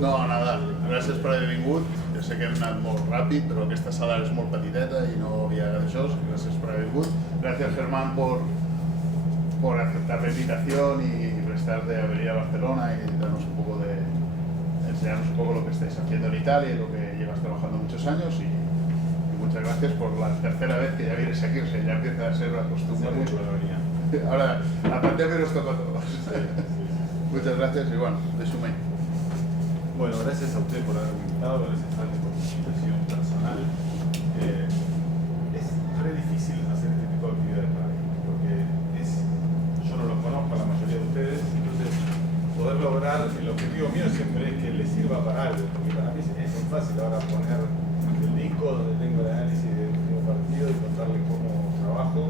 No, nada. Gràcies per haver vingut. Jo sé que hem anat molt ràpid, però aquesta sala és molt petiteta i no havia d'això. Gràcies per haver vingut. Gràcies, Germán, por aceptar la invitación y prestar de venir a Barcelona y darnos un poco enseñarnos un poco lo que estáis haciendo en Italia y lo que llevas trabajando muchos años. Y muchas gracias por la tercera vez que ya vienes aquí, o sea, ya empieza a ser una costumbre. Sí, mucho venía. Ahora, la pandemia nos toca a todos. Sí. Muchas gracias y bueno, de sumé. Bueno, gracias a usted por haberme invitado, gracias a usted por su invitación personal. Es re difícil hacer este tipo de actividades para mí, porque yo no los conozco a la mayoría de ustedes, entonces poder lograr, el objetivo mío siempre es que les sirva para algo, porque para mí es muy fácil ahora poner el disco donde tengo el análisis del último partido y contarle cómo trabajo,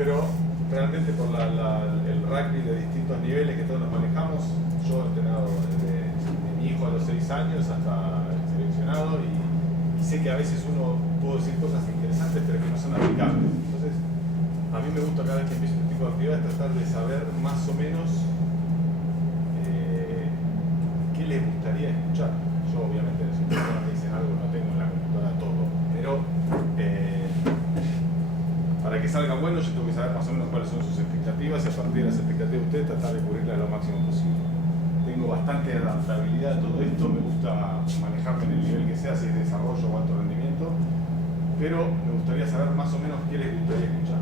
pero realmente por el rugby de distintos niveles que todos nos manejamos, yo he entrenado desde mi hijo a los 6 años hasta el seleccionado y sé que a veces uno puede decir cosas interesantes pero que no son aplicables. Entonces, a mí me gusta cada vez que empiezo este tipo de actividades tratar de saber más o menos qué les gustaría escuchar. Yo obviamente si personas me dicen algo no tengo en la computadora todo, pero para que salga bueno yo tengo que saber más o menos cuáles son sus expectativas y a partir de las expectativas de ustedes tratar de cubrirlas lo máximo posible. Tengo bastante adaptabilidad a todo esto, me gusta manejarme en el nivel que sea, si es desarrollo o alto rendimiento, pero me gustaría saber más o menos qué les gustaría escuchar.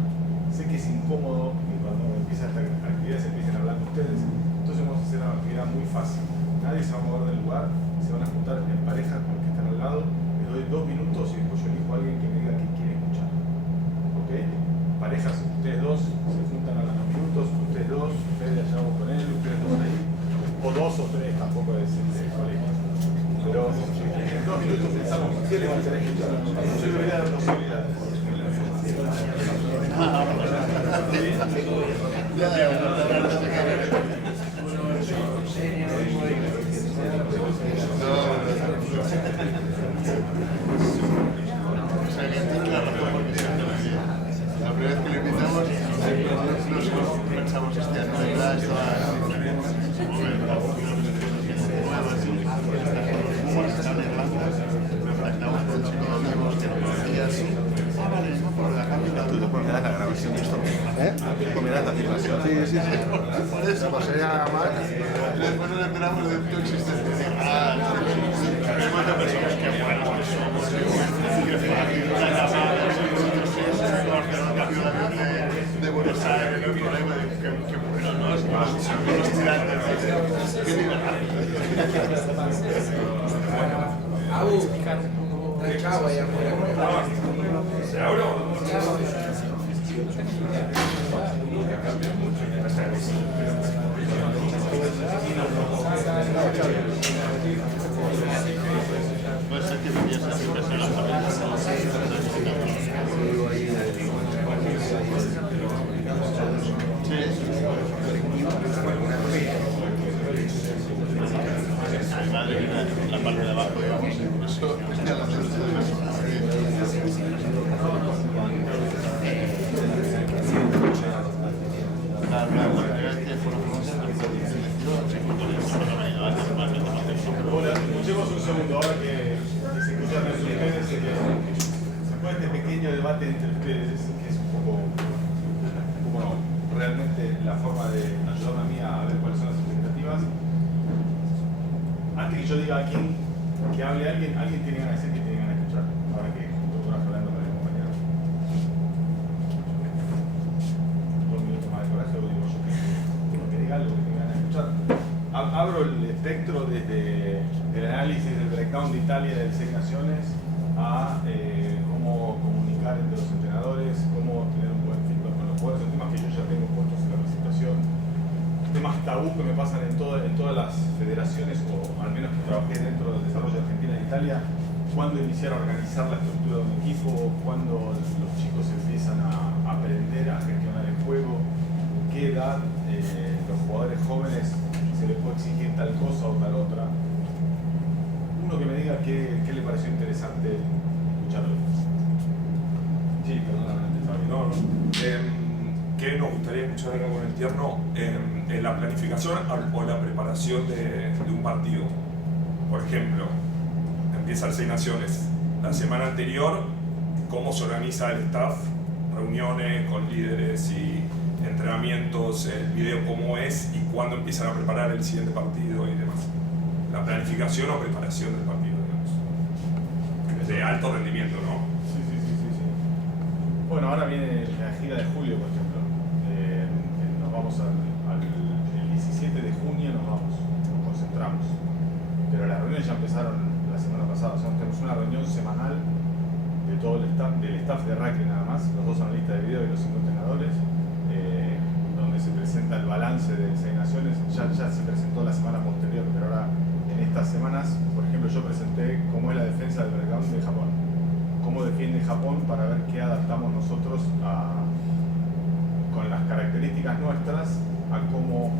Sé que es incómodo que cuando empieza esta actividad se empiecen a hablar de ustedes, entonces vamos a hacer una actividad muy fácil. Nadie se va a mover del lugar, se van a juntar en parejas con los que están al lado, les doy 2 minutos y después yo elijo a alguien que me diga qué quiere escuchar. ¿Ok? Parejas, ustedes dos se juntan a los 2 minutos, ustedes dos, ustedes allá vamos con él, ustedes dos ahí, o 2 o 3, tampoco es el colegio. Pero en 2 minutos pensamos qué les gustaría escuchar. Yo le voy a dar posibilidades. La primera vez que lo invitamos, nosotros pensamos este año, ¿verdad? ¿Me das la grabación de esto? ¿Me das la filmación? Sí. Por eso pasaría a Marc y después nos enteramos de tu existencia. ¿Cuántas personas que buenas que somos? Qué fácil. De Buenos Aires, no hay problema de que bueno, ¿no? Los tirantes. Qué libertad. Chao, allá afuera. ¿Seguro? Puede ser que empiece a hacer las parejas. Madre mía, la parte de abajo, digamos. Eso es que a la Hola, escuchemos un segundo ahora que se escuchan entre ustedes y que se puede este pequeño debate entre ustedes, que es un poco realmente la forma de ayudarme a mí a ver cuáles son las expectativas. Antes que yo diga a quién, que hable alguien tiene ganas de decir que tiene ganas de escuchar. Ahora que estoy hablando con el compañero. 2 minutos más de coraje, lo digo yo que diga algo que tenga ganas de escuchar. Abro el espectro desde el análisis del breakdown de Italia de 6 naciones a cómo comunicar entre los entrenadores, cómo tener un buen feedback con los jugadores, son temas que yo ya tengo puestos en la presentación, temas tabú que me pasan en todas las federaciones, o al menos que trabajé dentro del desarrollo de Argentina e Italia, cuándo iniciar a organizar la estructura de un equipo, cuándo los chicos empiezan a aprender a gestionar el juego, qué edad los jugadores jóvenes se les puede exigir tal cosa o tal otra. Uno que me diga qué le pareció interesante escucharlo. Sí, perdóname, ¿qué nos gustaría escuchar acá con el tierno? En la planificación o la preparación de un partido. por ejemplo, empieza el Seis Naciones. La semana anterior, cómo se organiza el staff, reuniones con líderes y entrenamientos, el video cómo es y cuándo empiezan a preparar el siguiente partido y demás. La planificación o preparación del partido, digamos. De alto rendimiento, ¿no? Sí. Bueno, ahora viene la gira de julio, por ejemplo. Nos vamos el 17 de junio, nos concentramos. Pero las reuniones ya empezaron la semana pasada. O sea, tenemos una reunión semanal de todo el staff de Rackley nada más, los 2 analistas de video y los 5 entrenadores, donde se presenta el balance de Seis Naciones. Ya se presentó la semana posterior, pero ahora en estas semanas, por ejemplo, yo presenté cómo es la defensa del breakdown de Japón, cómo defiende Japón, para ver qué adaptamos nosotros con las características nuestras a cómo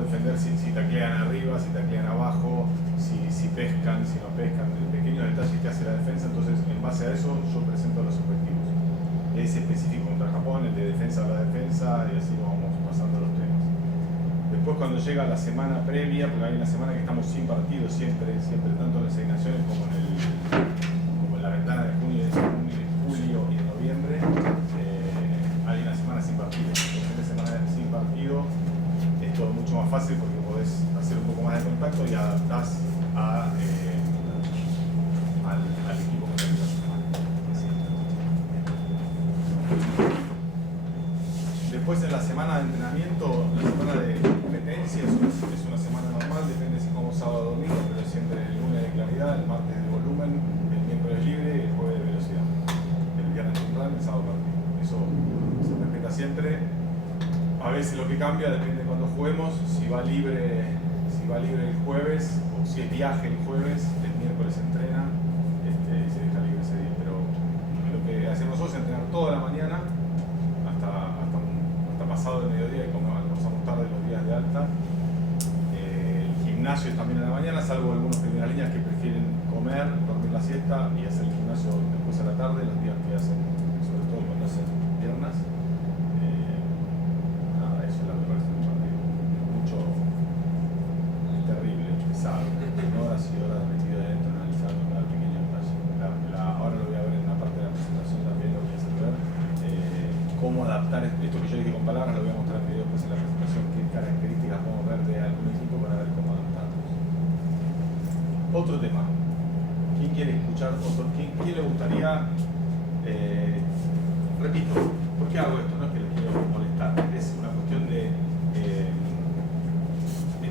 defender si taclean arriba, si taclean abajo, si pescan, si no pescan, el pequeño detalle que hace la defensa. Entonces, en base a eso, yo presento los objetivos. Es específico contra Japón, el de defensa a la defensa, y así vamos pasando los temas. Después, cuando llega la semana previa, porque hay una semana que estamos sin partido siempre, tanto en las Seis Naciones como en la ventana de julio y de noviembre, hay una semana sin partido. Entonces, en la semana sin partido es todo mucho más fácil porque podés hacer un poco más de contacto y adaptás al equipo que tenés la semana. Después, en la semana de entrenamiento, la semana de competencia es una semana normal, depende si como sábado o domingo, pero siempre el lunes de claridad, el martes de volumen, el miércoles libre y el jueves de velocidad. El viernes un run, el sábado partido. Eso se respeta siempre. A veces lo que cambia depende de cuando juguemos, si va libre el jueves o si es viaje el jueves, el miércoles se entrena y se deja libre ese día. Pero lo que hacemos nosotros es entrenar toda la mañana hasta pasado el mediodía, y como almorzamos tarde los días de alta. El gimnasio es también a la mañana, salvo algunos primeras líneas que prefieren comer, dormir la siesta y hacer el gimnasio después a la tarde, los días que hacen, sobre todo cuando hacen piernas. Eso es la preparación del partido. Mucho terrible, pesado, horas y horas metido adentro analizando cada pequeño detalle. Ahora lo voy a ver en una parte de la presentación también, lo voy a hacer ver. Cómo adaptar esto que yo dije con palabras, lo voy a mostrar en video después en la presentación, qué características podemos ver de algún equipo para ver cómo adaptarlos. Otro tema. ¿Quién quiere escuchar otro? ¿Quién le gustaría? Repito, ¿por qué hago esto? No es que les quiero molestar, es una cuestión de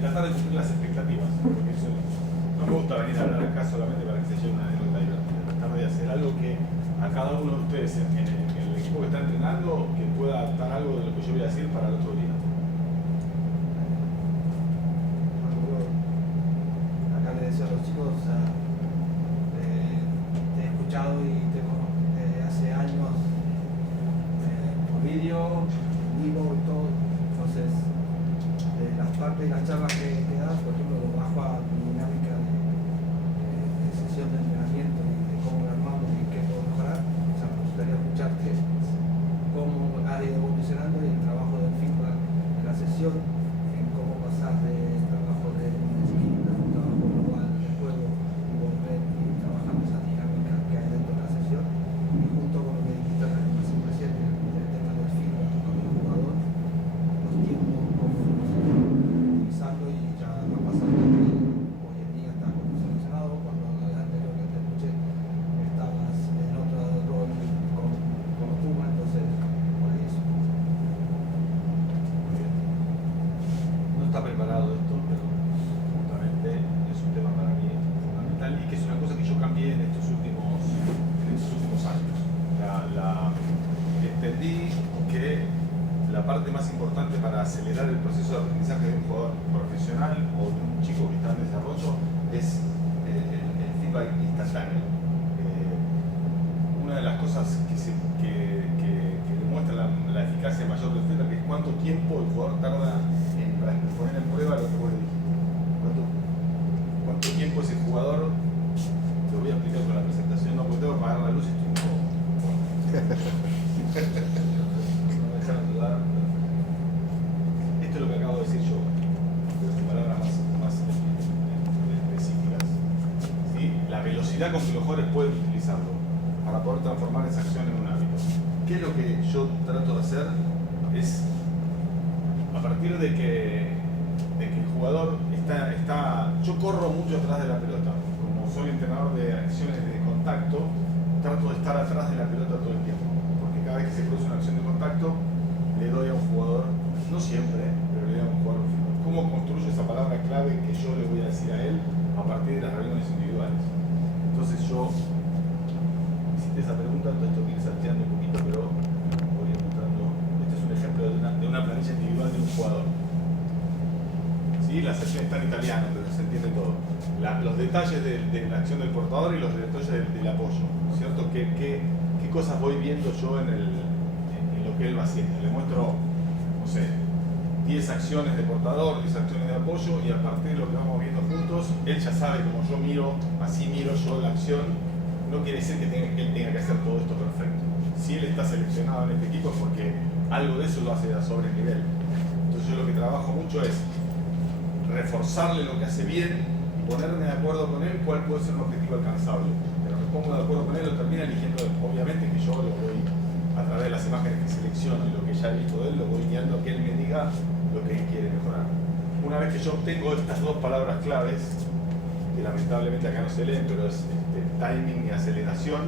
tratar de cumplir las expectativas, porque eso, no me gusta venir a hablar acá solamente para que se lleve una anécdota divertida, tratar de hacer algo que a cada uno de ustedes en el equipo que está entrenando, que pueda adaptar algo de lo que yo voy a decir para el otro día. Acá le decía a los chicos, te he escuchado y te conozco hace años por vídeo, vivo y todo. Entonces, las partes y las charlas que das, por ejemplo, lo bajo a mi dinámica de sesión de entrenamiento y de cómo lo armamos y qué puedo mejorar. O sea, me gustaría escucharte cómo has ido evolucionando y el trabajo del feedback de la sesión, en cómo pasar del trabajo de esquina a un trabajo global de juego y volver y trabajar esa dinámica que hay dentro de la sesión. Y junto con lo que dijiste en la animación reciente, el tema del feedback con el jugador, los tiempos, cómo utilizarlo, y ya va pasando que hoy en día estás como seleccionado. Cuando la vez anterior que te escuché estabas en otro rol como Puma, entonces por eso. Muy bien. No está preparado esto, pero justamente es un tema para mí fundamental y que es una cosa que yo cambié en estos últimos años. Entendí que la parte más importante para acelerar el proceso de aprendizaje de un jugador profesional o de un chico que está en desarrollo es el feedback instantáneo. Una de las cosas que demuestra la eficacia mayor del feedback es cuánto tiempo el jugador tarda en poner en prueba lo que vos le dijiste. ¿Cuánto tiempo ese jugador? Lo voy a explicar con la presentación, no, porque tengo que apagar la luz y estoy un poco. No me dejaron dudar. Esto es lo que acabo de decir yo, pero en palabras más específicas. velocidad con que los jugadores pueden utilizarlo para poder transformar esa acción en un hábito. ¿Qué es lo que yo trato de hacer? Es, a partir de que el jugador yo corro mucho atrás de la pelota. Como soy entrenador de acciones de contacto, trato de estar atrás de la pelota todo el tiempo. Porque cada vez que se produce una acción de contacto, le doy a un jugador, no siempre, pero le doy a un jugador cómo construyo esa palabra clave que yo le voy a decir a él a partir de las reuniones individuales. Entonces yo hiciste esa pregunta, todo esto quiere salteando un poquito, pero voy a ir mostrando. Este es un ejemplo de una planilla individual de un jugador. ¿Sí? La sección está en italiano, pero se entiende todo. Los detalles de la acción del portador y los detalles del apoyo, ¿cierto? ¿Qué cosas voy viendo yo en lo que él va haciendo? Le muestro, no sé, 10 acciones de portador, 10 acciones de apoyo, y a partir de lo que vamos viendo juntos, él ya sabe, como yo miro, así miro yo la acción. No quiere decir que él tenga que hacer todo esto perfecto. Si él está seleccionado en este equipo es porque algo de eso lo hace a sobre nivel. Entonces yo lo que trabajo mucho es reforzarle lo que hace bien y ponerme de acuerdo con él cuál puede ser un objetivo alcanzable. Pero me pongo de acuerdo con él, lo termina eligiendo él. Obviamente que yo lo voy, a través de las imágenes que selecciono y lo que ya he visto de él, lo voy guiando a que él me diga lo que él quiere mejorar. Una vez que yo obtengo estas dos palabras claves, que lamentablemente acá no se leen, pero es timing y aceleración,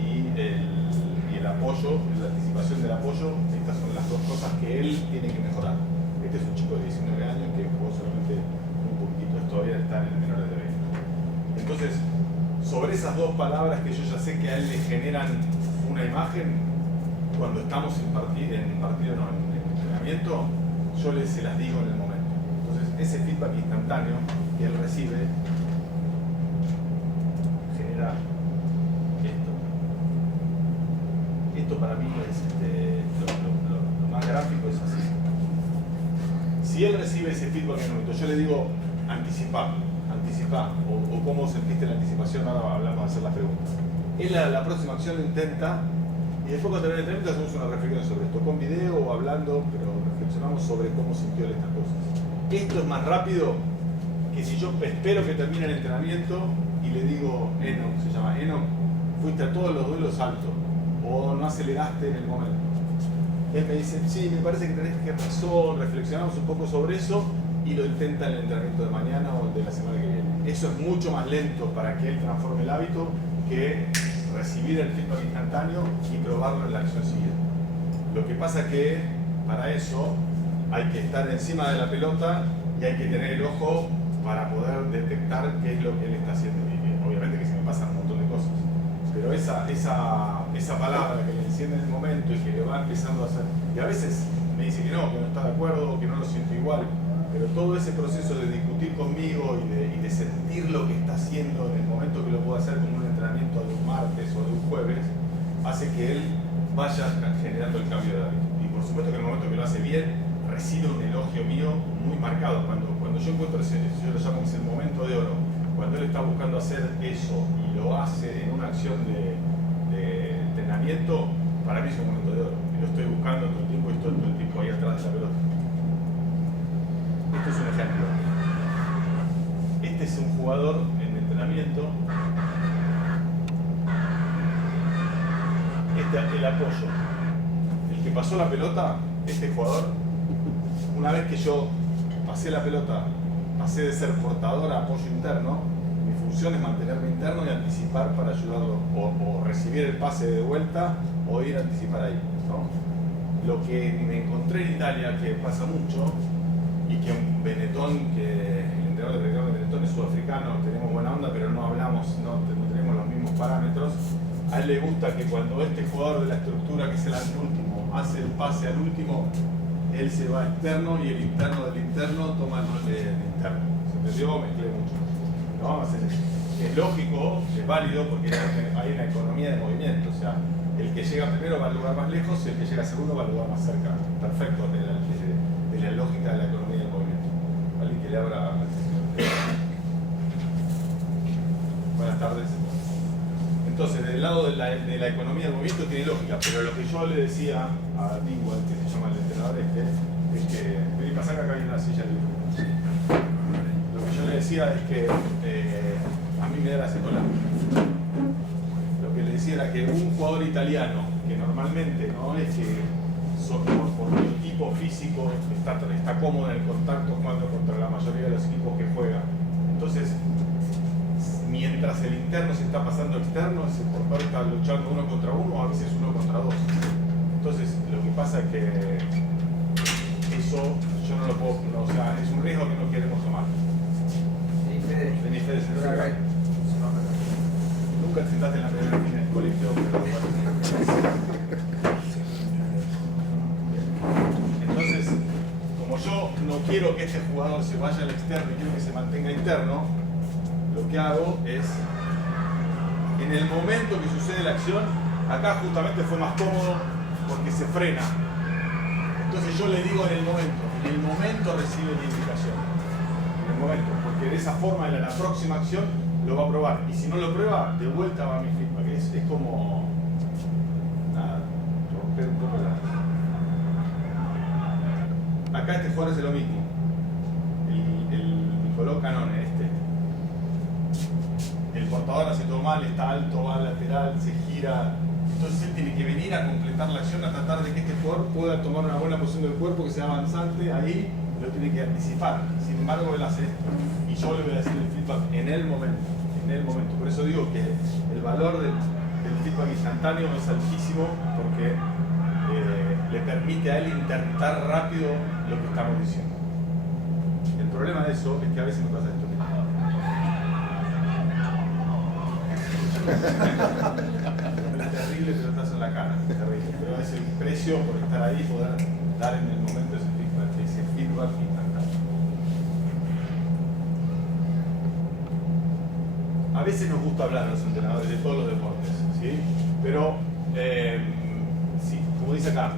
y el apoyo, la anticipación del apoyo, estas son las dos cosas que él tiene que mejorar. Este es un chico de 19 años que jugó solamente un poquito, todavía está en el menores de 20. Entonces, sobre esas dos palabras que yo ya sé que a él le generan una imagen, cuando estamos en entrenamiento, yo se las digo en el momento. Entonces, ese feedback instantáneo que él recibe genera esto. Esto para mí es lo más gráfico, es así. Si él recibe ese feedback en el momento, yo le digo anticipar, o cómo sentiste la anticipación, ahora hablamos de hacer las preguntas. Él la próxima acción lo intenta, y después cuando termine el entrenamiento hacemos una reflexión sobre esto, con video o hablando, pero reflexionamos sobre cómo sintió estas cosas. Esto es más rápido que si yo espero que termine el entrenamiento y le digo, Enoch, se llama Enoch, fuiste a todos los duelos altos, o no aceleraste en el momento. Él me dice, sí, me parece que tenés razón, reflexionamos un poco sobre eso y lo intenta en el entrenamiento de mañana o el de la semana que viene. Eso es mucho más lento para que él transforme el hábito que recibir el feedback instantáneo y probarlo en la acción siguiente. Lo que pasa es que para eso hay que estar encima de la pelota y hay que tener el ojo para poder detectar qué es lo que él está haciendo. Y obviamente que se me pasan un montón de cosas. Pero esa palabra que le enciende en el momento y que le va empezando a hacer, y a veces me dice que no está de acuerdo, que no lo siento igual, pero todo ese proceso de discutir conmigo y de sentir lo que está haciendo en el momento que lo puedo hacer como un entrenamiento de un martes o de un jueves, hace que él vaya generando el cambio de hábito. Y por supuesto que en el momento que lo hace bien, recibe un elogio mío muy marcado. Cuando yo encuentro ese, yo lo llamo el momento de oro, cuando él está buscando hacer eso y lo hace en una acción de entrenamiento, para mí es un momento de oro. Y lo estoy buscando todo el tiempo y estoy todo el tiempo ahí atrás de la pelota. Este es un ejemplo. Este es un jugador en entrenamiento. Este es el apoyo. El que pasó la pelota, este jugador, una vez que yo pasé la pelota, pasé de ser portador a apoyo interno, mi función es mantenerme interno y anticipar para ayudarlo, o recibir el pase de vuelta o ir a anticipar ahí, ¿no? Lo que me encontré en Italia, que pasa mucho, y que un Benetton, que el entrenador de Ricardo Benetton es sudafricano, tenemos buena onda, pero no hablamos, no tenemos los mismos parámetros. A él le gusta que cuando este jugador de la estructura, que es el último, hace el pase al último, él se va externo y el interno del interno toma el rol del interno. ¿Se entendió? Mezclé mucho. ¿No? Es lógico, es válido, porque hay una economía de movimiento. O sea, el que llega primero va al lugar más lejos y el que llega segundo va al lugar más cerca. Perfecto, de la lógica de la economía del movimiento. ¿Alguien que le abra? Buenas tardes. Entonces, del lado de la economía del movimiento tiene lógica, pero lo que yo le decía a Dingwall, que se llama el entrenador es que, vení, pasá que acá hay una silla libre. Lo que yo le decía es que a mí terminé de hacer cola. Lo que le decía era que un jugador italiano, que normalmente no es que por el tipo físico está cómodo en el contacto jugando contra la mayoría de los equipos que juega. Entonces, mientras el interno se está pasando externo, ese portador está luchando uno contra uno, a veces uno contra dos. Entonces, lo que pasa es que eso yo no lo puedo, o sea, es un riesgo que no queremos tomar. Vení, Fede, nunca te sentaste en la primera fila del colegio, pero entonces, como yo no quiero que este jugador se vaya al externo y quiero que se mantenga interno, lo que hago es, en el momento que sucede la acción, acá justamente fue más cómodo porque se frena. Entonces yo le digo en el momento recibe la indicación. En el momento, porque de esa forma en la próxima acción lo va a probar. Y si no lo prueba, de vuelta va a mi feedback. Es como nada, romper un poco la... Acá este jugador hace lo mismo. El Nicolò Canone, el portador hace todo mal, está alto, va al lateral, se gira. Entonces él tiene que venir a completar la acción, a tratar de que este jugador pueda tomar una buena posición del cuerpo, que sea avanzante, ahí lo tiene que anticipar. Sin embargo, él hace esto. Y yo le voy a decir el feedback en el momento. Por eso digo que el valor del feedback instantáneo es altísimo, porque le permite a él interpretar rápido lo que estamos diciendo. El problema de eso es que a veces me pasa esto. Es terrible, pero estás en la cara. Es terrible. Pero es el precio por estar ahí, poder dar en el momento ese feedback instantáneo. A veces nos gusta hablar a los entrenadores de todos los deportes, ¿sí? Pero, sí, como dice acá,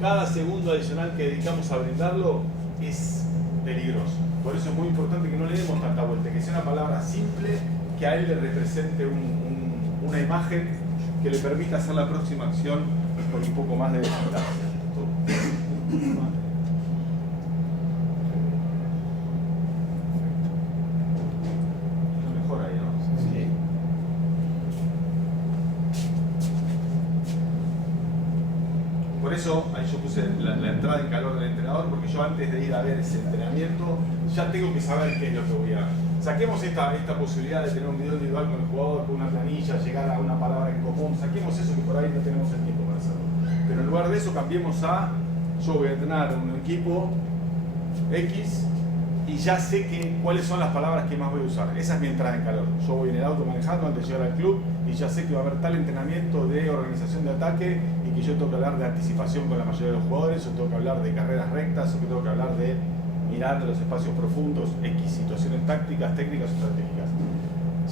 cada segundo adicional que dedicamos a brindarlo es peligroso. Por eso es muy importante que no le demos tanta vuelta, que sea una palabra simple, que a él le represente una imagen que le permita hacer la próxima acción con un poco más de distancia. Mejor ahí, ¿no? Sí. Por eso ahí yo puse la entrada en calor del entrenador, porque yo antes de ir a ver ese entrenamiento ya tengo que saber qué es lo que voy a... Saquemos esta posibilidad de tener un video individual con el jugador, con una planilla, llegar a una palabra en común. Saquemos eso, que por ahí no tenemos el tiempo para hacerlo. Pero en lugar de eso cambiemos a, yo voy a entrenar un equipo X y ya sé cuáles son las palabras que más voy a usar. Esa es mi entrada en calor. Yo voy en el auto manejando antes de llegar al club y ya sé que va a haber tal entrenamiento de organización de ataque y que yo tengo que hablar de anticipación con la mayoría de los jugadores, o tengo que hablar de carreras rectas, o que tengo que hablar de mirar los espacios profundos, X situaciones tácticas, técnicas o estratégicas.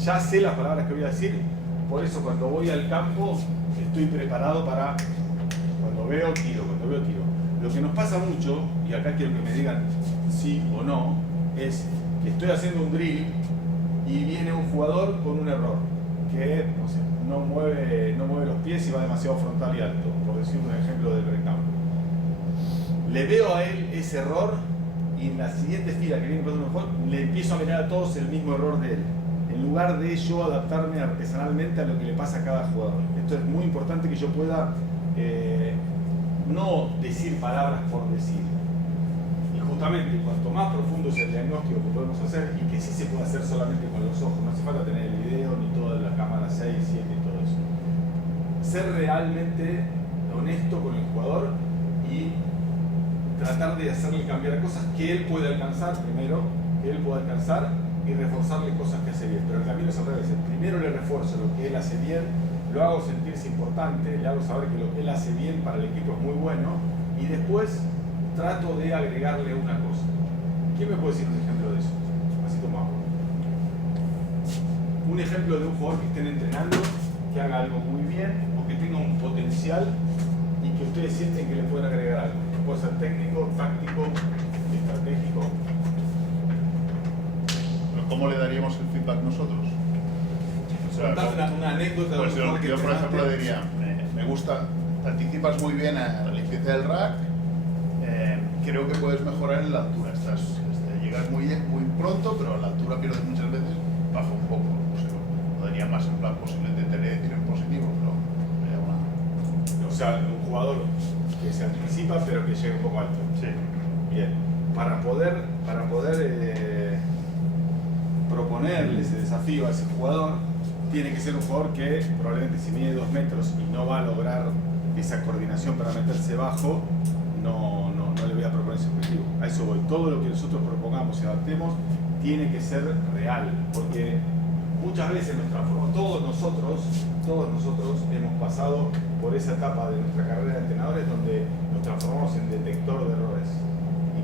Ya sé las palabras que voy a decir, por eso cuando voy al campo estoy preparado para cuando veo tiro. Lo que nos pasa mucho, y acá quiero que me digan sí o no, es que estoy haciendo un drill y viene un jugador con un error, que no sé, no mueve los pies y va demasiado frontal y alto, por decir un ejemplo del rectángulo. Le veo a él ese error y en la siguiente fila que viene con un mejor, le empiezo a mirar a todos el mismo error de él, en lugar de yo adaptarme artesanalmente a lo que le pasa a cada jugador. Esto es muy importante, que yo pueda no decir palabras por decir. Y justamente, cuanto más profundo es el diagnóstico que podemos hacer, y que sí se puede hacer solamente con los ojos, no hace falta tener el video ni toda la cámara 6, 7 y todo eso. Ser realmente honesto con el jugador y tratar de hacerle cambiar cosas que él puede alcanzar primero, y reforzarle cosas que hace bien. Pero el camino es al revés. Primero le refuerzo lo que él hace bien, lo hago sentirse importante, le hago saber que lo que él hace bien para el equipo es muy bueno, y después trato de agregarle una cosa. ¿Quién me puede decir un ejemplo de eso? Así como hago. Un ejemplo de un jugador que estén entrenando, que haga algo muy bien, o que tenga un potencial y que ustedes sienten que le pueden agregar algo. Puede ser técnico, táctico, estratégico. ¿Cómo le daríamos el feedback nosotros? O sea, una anécdota. Pues yo por ejemplo diría, me gusta, participas muy bien a la limpieza del rack, creo que puedes mejorar en la altura. Llegas muy pronto, pero a la altura pierdes muchas veces, baja un poco. O sea, venía más en plan posiblemente tener tiros positivos, pero era una... O sea, un jugador que se anticipa pero que llegue un poco alto. Sí. Bien. Para poder proponerle ese desafío a ese jugador, tiene que ser un jugador que probablemente si mide 2 metros y no va a lograr esa coordinación para meterse bajo, no le voy a proponer ese objetivo. A eso voy. Todo lo que nosotros propongamos y adaptemos tiene que ser real, porque muchas veces nos transformamos, todos nosotros hemos pasado por esa etapa de nuestra carrera de entrenadores donde nos transformamos en detector de errores.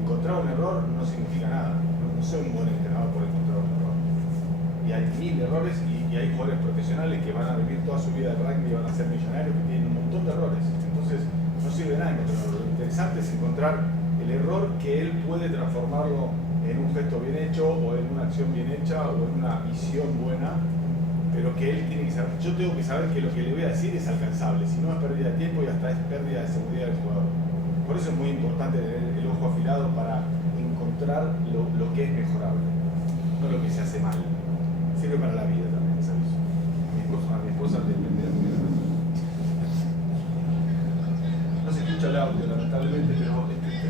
Encontrar un error no significa nada. No soy un buen entrenador por encontrar un error. Y hay 1000 errores y hay jugadores profesionales que van a vivir toda su vida de rugby y van a ser millonarios que tienen un montón de errores. Entonces no sirve de nada encontrar un error. Lo interesante es encontrar el error que él puede transformarlo en un gesto bien hecho o en una acción bien hecha o en una visión buena, pero que él tiene que saber. Yo tengo que saber que lo que le voy a decir es alcanzable, si no es pérdida de tiempo y hasta es pérdida de seguridad del jugador. Por eso es muy importante tener el ojo afilado para encontrar lo que es mejorable, no lo que se hace mal. Sirve para la vida también, ese aviso. A mi esposa le vendría muy bien. No se escucha el audio, lamentablemente, pero este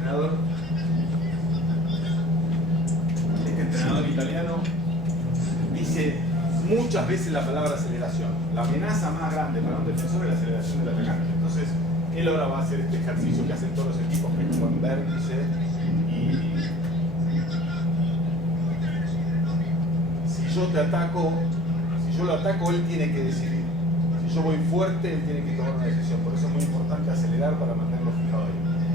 entrenador italiano dice muchas veces la palabra aceleración. La amenaza más grande para un defensor es la aceleración del atacante. Entonces, él ahora va a hacer este ejercicio que hacen todos los equipos, que es como en vértice, y si yo te ataco, si yo lo ataco, él tiene que decidir. Si yo voy fuerte, él tiene que tomar una decisión. Por eso es muy importante acelerar para mantenerlo fijado ahí.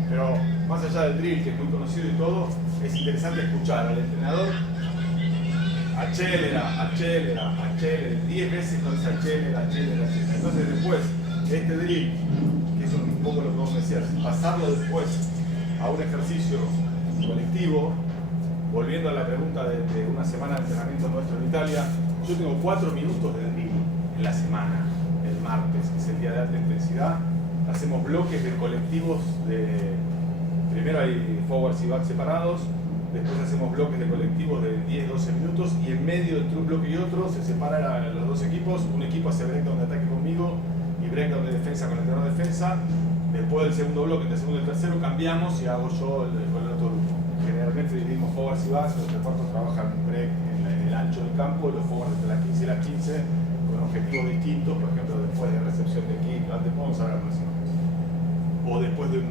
Pero más allá del drill, que es muy conocido y todo, es interesante escuchar al entrenador acelera, 10 veces con ese acelera. Entonces después, este drill, que es un poco lo que vos decías, pasarlo después a un ejercicio colectivo, volviendo a la pregunta de una semana de entrenamiento nuestro en Italia, yo tengo 4 minutos de drill en la semana, el martes, que es el día de alta intensidad. Hacemos bloques de colectivos primero hay forwards y backs separados, después hacemos bloques de colectivos de 10-12 minutos y en medio entre un bloque y otro se separan los dos equipos. Un equipo hace breakdown de ataque conmigo y breakdown de defensa con el entrenador de defensa. Después del segundo bloque, entre el segundo y el tercero, cambiamos y hago yo con el otro grupo. Generalmente dividimos forwards y backs, los repartos trabajan break en el ancho del campo, los forwards entre las 15 y las 15 con objetivos distintos, por ejemplo después de recepción de kick, antes podemos hablar más o después de un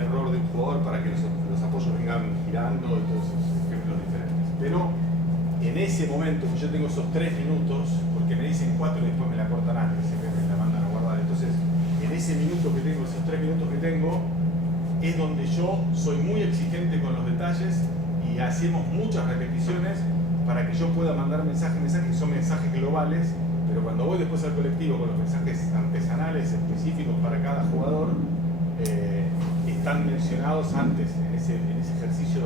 error de un jugador para que los apoyos vengan girando y todos esos ejemplos diferentes. Pero en ese momento que yo tengo esos 3 minutos, porque me dicen 4 y después me la cortan antes, me la mandan a guardar, entonces en ese minuto que tengo, esos 3 minutos que tengo, es donde yo soy muy exigente con los detalles y hacemos muchas repeticiones para que yo pueda mandar mensajes que son mensajes globales, pero cuando voy después al colectivo con los mensajes artesanales específicos para cada jugador, están mencionados antes en este ejercicio.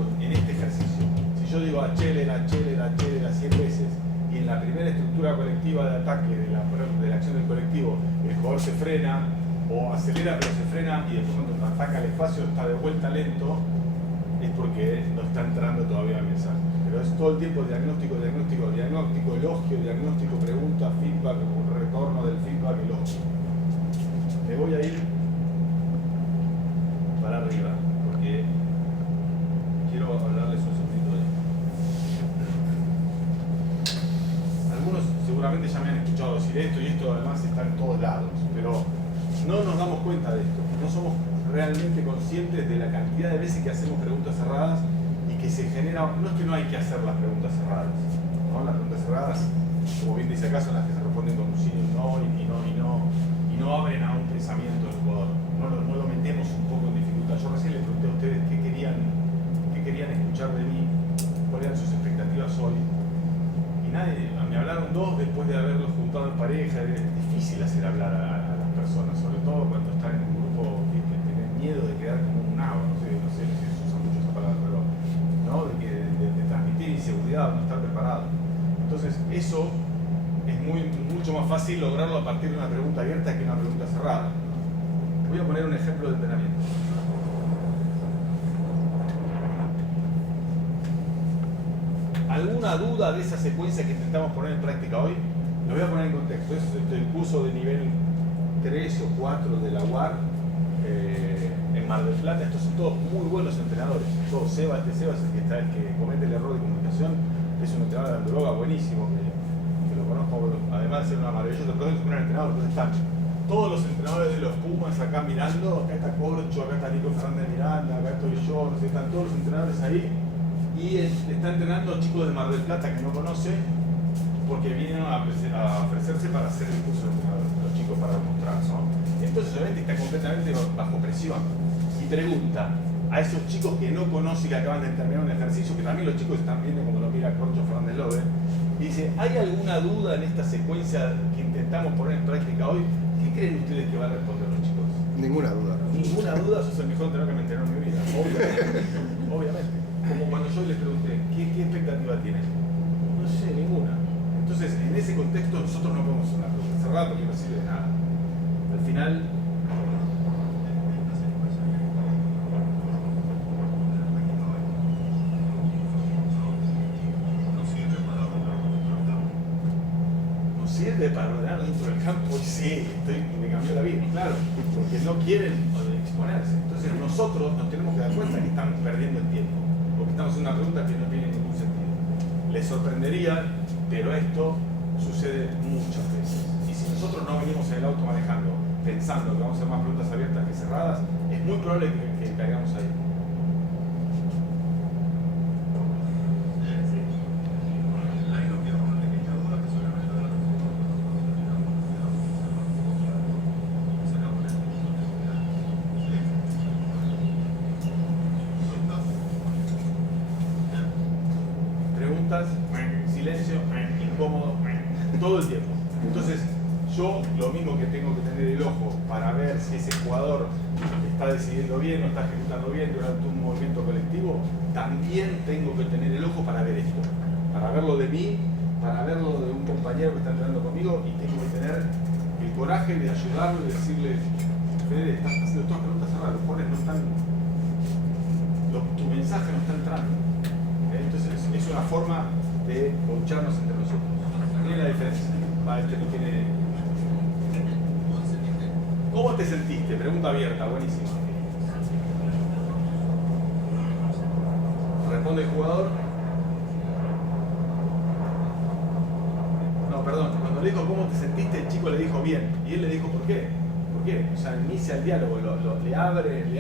Si yo digo acelera 100 veces y en la primera estructura colectiva de ataque de la acción del colectivo el jugador se frena o acelera pero se frena y después cuando ataca el espacio está de vuelta lento, es porque no está entrando todavía el mensaje. Pero es todo el tiempo diagnóstico, elogio, diagnóstico, pregunta, feedback, retorno del feedback, elogio. Me voy a ir para arriba, porque quiero hablarles un segundito de esto. Algunos seguramente ya me han escuchado decir esto y esto además está en todos lados, pero no nos damos cuenta de esto, no somos realmente conscientes de la cantidad de veces que hacemos preguntas cerradas y que se genera, no es que no hay que hacer las preguntas cerradas, ¿no? Las preguntas cerradas, como bien dice acá, son las que se responden con un sí y un no y no abren a un pensamiento del jugador, no lo metemos un poco en dificultad. Yo recién les pregunté a ustedes qué querían escuchar de mí, cuáles eran sus expectativas hoy, y me hablaron dos después de haberlos juntado en pareja. Es difícil hacer hablar a las personas, sobre todo cuando están en un grupo que tienen miedo de quedar como un nabo, no sé si se usa mucho esa palabra, pero ¿no? de transmitir inseguridad, no estar preparado. Entonces eso es mucho más fácil lograrlo a partir de una pregunta abierta que una pregunta cerrada. Voy a poner un ejemplo de entrenamiento. ¿Alguna duda de esa secuencia que intentamos poner en práctica hoy? Lo voy a poner en contexto. Es el curso de nivel 3 o 4 de la UAR en Mar del Plata. Estos son todos muy buenos entrenadores. Todos Sebas, el que comete el error de comunicación, es un entrenador de andróloga buenísimo, que lo conozco, además de ser una maravillosa persona, es un gran entrenador. Entonces están todos los entrenadores de los Pumas acá mirando, acá está Corcho, acá está Nico Fernández Miranda, acá estoy yo, no sé, están todos los entrenadores ahí. Y está entrenando a chicos de Mar del Plata que no conoce, porque vienen a ofrecerse para hacer el curso de entrenador, los chicos para demostrar, ¿no? Entonces obviamente está completamente bajo presión y pregunta a esos chicos que no conoce, que acaban de terminar un ejercicio, que también los chicos están viendo como lo mira Corcho Fernández Lobe, y dice, ¿hay alguna duda en esta secuencia que intentamos poner en práctica hoy? ¿Qué creen ustedes que van a responder los chicos? Ninguna duda. Ninguna duda, sos el mejor entrenador que me entrenó en mi vida, obviamente. Obviamente. Como cuando yo les pregunté, ¿qué expectativa tienen? No sé, ninguna. Entonces, en ese contexto nosotros no podemos hacer una pregunta cerrada porque no sirve de nada. Al final, no sirve para ordenar dentro del campo. Sí, me cambió la vida, claro, porque no quieren exponerse. Entonces nosotros nos tenemos que dar cuenta que estamos perdiendo el tiempo, porque estamos en una pregunta que no tiene ningún sentido. Les sorprendería, pero esto sucede muchas veces. Y si nosotros no venimos en el auto manejando pensando que vamos a hacer más preguntas abiertas que cerradas, es muy probable que caigamos ahí. Preguntas, silencio, incómodo, todo el tiempo. Entonces, yo lo mismo que tengo que tener el ojo para ver si ese jugador está decidiendo bien o está ejecutando bien durante un movimiento colectivo, también tengo que tener el ojo para ver esto, para verlo de mí, para verlo de un compañero que está entrenando conmigo, y tengo que tener el coraje de ayudarlo y decirle, Fede, estás haciendo todas preguntas cerradas, los jóvenes no están, tu mensaje no está entrando. Entonces es una forma de coacharnos entre nosotros. Miren la diferencia. Este no tiene... ¿Cómo te sentiste? Pregunta abierta, buenísima. Responde el jugador. No, perdón. Cuando le dijo cómo te sentiste, el chico le dijo bien. Y él le dijo ¿por qué? ¿Por qué? O sea, inicia el diálogo, le abre.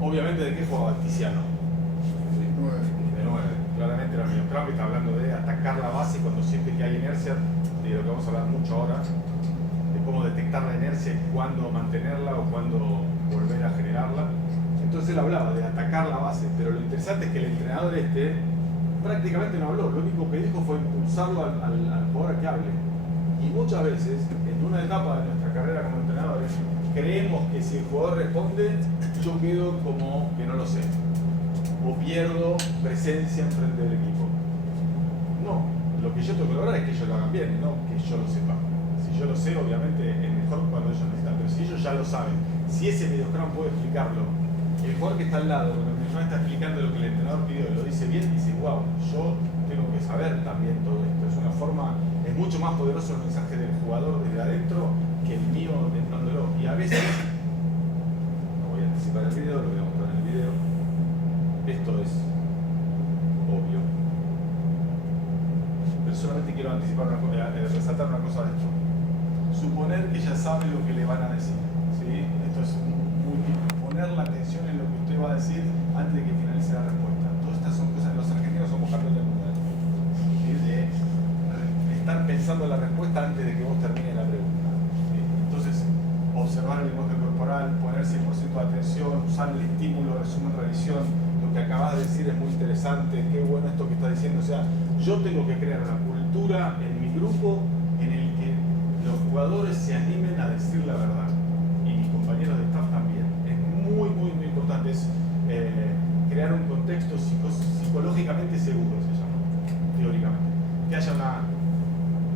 Obviamente, ¿de qué jugaba Tiziano? De 9. Claramente era medio Trump, está hablando de atacar la base cuando siente que hay inercia, de lo que vamos a hablar mucho ahora, de cómo detectar la inercia y cuándo mantenerla o cuándo volver a generarla. Entonces él hablaba de atacar la base, pero lo interesante es que el entrenador prácticamente no habló, lo único que dijo fue impulsarlo al jugador a que hable. Y muchas veces, en una etapa de nuestra carrera como entrenadores, creemos que si el jugador responde, yo quedo como que no lo sé, o pierdo presencia en frente del equipo. No, lo que yo tengo que lograr es que ellos lo hagan bien, no que yo lo sepa. Si yo lo sé, obviamente es mejor cuando ellos necesitan, pero si ellos ya lo saben, si ese mediocrón puede explicarlo, el jugador que está al lado, cuando el mediocrón está explicando lo que el entrenador pidió y lo dice bien, dice, wow, yo tengo que saber también todo esto. Es una forma, es mucho más poderoso el mensaje del jugador desde adentro que el mío intentándolo. Y a veces, no voy a anticipar el video, lo voy a mostrar en el video, esto es obvio, pero solamente quiero anticipar resaltar una cosa de esto. Suponer que ya sabe lo que le van a decir, ¿sí? Esto es poner la atención en lo que usted va a decir antes de que finalice la respuesta. Todas estas son cosas, los argentinos somos campeones del mundo, ¿sí? De estar pensando la respuesta antes de que vos termines la pregunta, ¿sí? Entonces, observar observar el lenguaje corporal, poner 100% de atención, usar el estímulo, resumen, revisión. Lo que acabas de decir es muy interesante, qué bueno esto que estás diciendo. O sea, yo tengo que crear una cultura en mi grupo en el que los jugadores se animen a decir la verdad. Y mis compañeros de staff también. Es muy, muy, muy importante. Es crear un contexto psicológicamente seguro, se llama, teóricamente. Que haya una...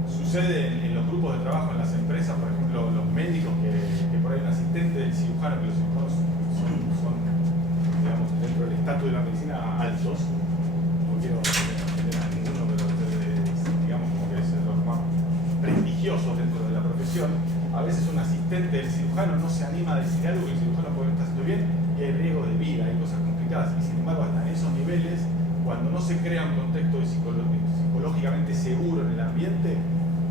Sucede en los grupos de trabajo, en las empresas, por ejemplo, los médicos, que por ahí un asistente del cirujano, que los cirujanos son, digamos, dentro del estatus de la medicina altos, no quiero tener a ninguno, pero digamos como que es los más prestigiosos dentro de la profesión, a veces un asistente del cirujano no se anima a decir algo que el cirujano puede estar haciendo bien y hay riesgos de vida, hay cosas complicadas, y sin embargo hasta en esos niveles, cuando no se crea un contexto psicológicamente seguro en el ambiente,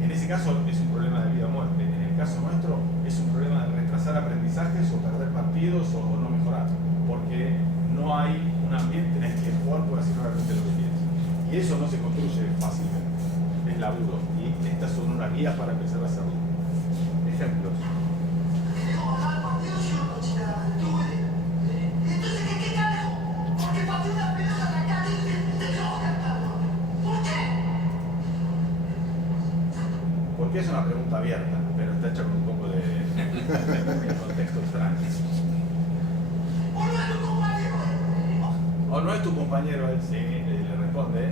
en ese caso es un problema de vida o muerte. En el caso nuestro es un problema de retrasar aprendizajes o perder partidos o no mejorar, porque no hay un ambiente en el que el jugador pueda hacer realmente lo que quiere. Y eso no se construye fácilmente, es laburo. Y estas son unas guías para empezar a hacerlo. Ejemplos. Porque es una pregunta abierta, pero está hecha con un poco de contexto extraño. ¿O no es tu compañero? Él sí, le responde.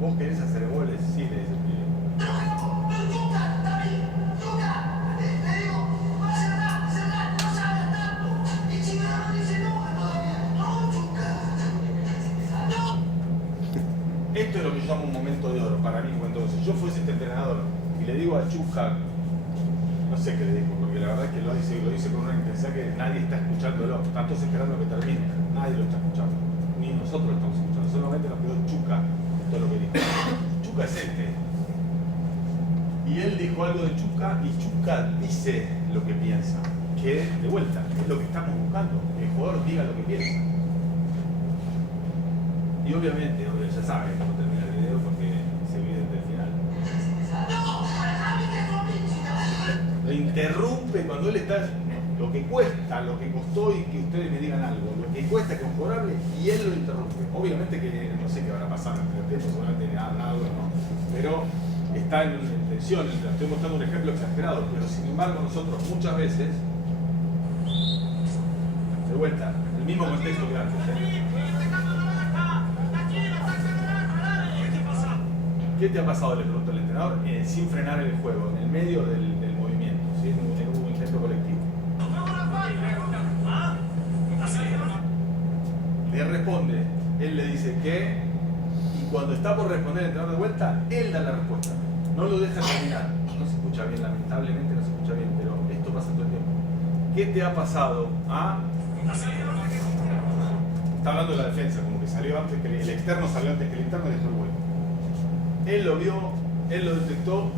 ¿Vos querés hacer goles? Sí, le dice el pibe. Esto es lo que yo llamo un momento de oro para mí. Cuando yo fuese este entrenador y le digo a Chusca, no sé qué le digo, porque la verdad es que lo dice con una intensidad que nadie está escuchándolo. Están todos esperando que termine, nadie lo está escuchando, ni nosotros lo estamos escuchando. Solamente nos quedó Chusca todo lo que dijo. Chusca es este. Y él dijo algo de Chusca y Chusca dice lo que piensa, que de vuelta es lo que estamos buscando, que el jugador diga lo que piensa. Y obviamente, ya saben cómo termina el video porque se evidente el final. Lo interrumpe cuando él está, lo que cuesta, lo que costó y que ustedes me digan algo, lo que cuesta que un jugador hable y él lo interrumpe. Obviamente que no sé qué habrá pasado en el tiempo, seguramente nada, ¿no? Pero está en tensión, estoy mostrando un ejemplo exagerado, pero sin embargo nosotros muchas veces, de vuelta, el mismo contexto que antes, ¿qué te ha pasado? Le preguntó el entrenador, sin frenar el juego, en el medio del movimiento, ¿sí? en un intento colectivo. Le responde, él le dice que, y cuando está por responder el entrenador de vuelta, él da la respuesta. No lo deja terminar. No se escucha bien, lamentablemente no se escucha bien, pero esto pasa todo el tiempo. ¿Qué te ha pasado? Está hablando de la defensa, como que salió antes que el externo salió antes que el interno y dejó el vuelo. Él lo vio, él lo detectó,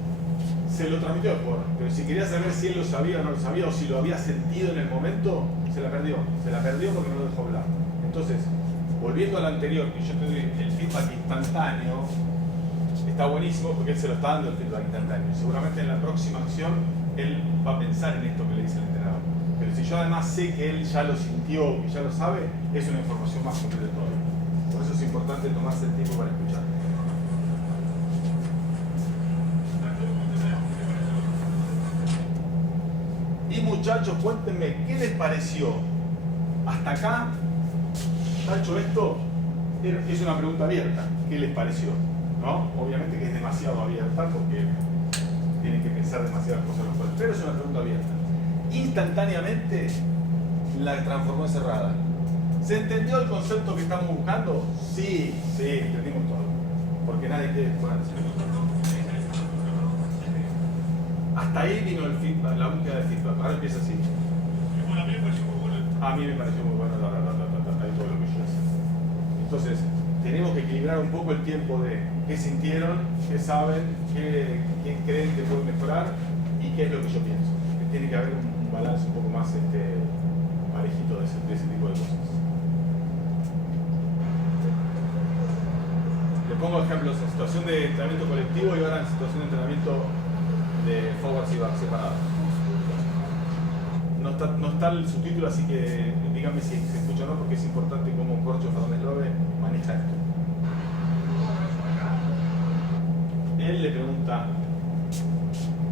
se lo transmitió al jugador. Pero si quería saber si él lo sabía o no lo sabía, o si lo había sentido en el momento, se la perdió. Se la perdió porque no lo dejó hablar. Entonces, volviendo al anterior, que yo te doy el feedback instantáneo, está buenísimo porque él se lo está dando el feedback instantáneo. Seguramente en la próxima acción, él va a pensar en esto que le dice el entrenador. Pero si yo además sé que él ya lo sintió, que ya lo sabe, es una información más completa todavía. Por eso es importante tomarse el tiempo para escuchar. Y muchachos, cuéntenme, ¿qué les pareció? Hasta acá, Tacho, esto es una pregunta abierta. ¿Qué les pareció? ¿No? Obviamente que es demasiado abierta porque tienen que pensar demasiadas cosas los jugadores, pero es una pregunta abierta. Instantáneamente la transformó en cerrada. ¿Se entendió el concepto que estamos buscando? Sí, entendimos todo. Porque nadie quiere jugar. Hasta ahí vino el feedback, la búsqueda de feedback. Ahora empieza así. A mí me pareció muy bueno ahí todo lo que yo hice. Entonces, tenemos que equilibrar un poco el tiempo de qué sintieron, qué saben, qué creen que pueden mejorar y qué es lo que yo pienso. Que tiene que haber un balance un poco más parejito de ese tipo de cosas. Le pongo ejemplos en situación de entrenamiento colectivo y ahora en situación de entrenamiento de forwards y backs separados. No está el subtítulo, así que díganme si se escucha o no, porque es importante cómo Corcho Fernández Lobe maneja esto. Él le pregunta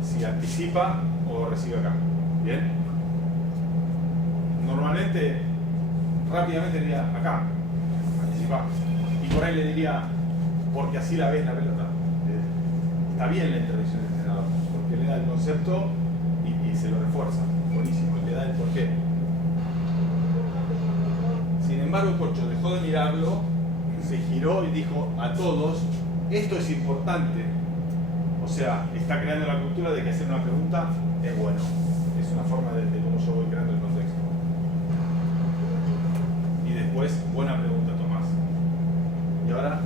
si anticipa o recibe acá. ¿Bien? Normalmente, rápidamente diría acá, anticipa. Y por ahí le diría, porque así la ves la pelota. Está bien la intervención del entrenador, porque le da el concepto y se lo refuerza. Buenísimo, le da el porqué. Sin embargo, Corcho dejó de mirarlo, se giró y dijo a todos, esto es importante. O sea, está creando la cultura de que hacer una pregunta es bueno. Es una forma de cómo yo voy creando el contexto. Y después, buena pregunta, Tomás. Y ahora,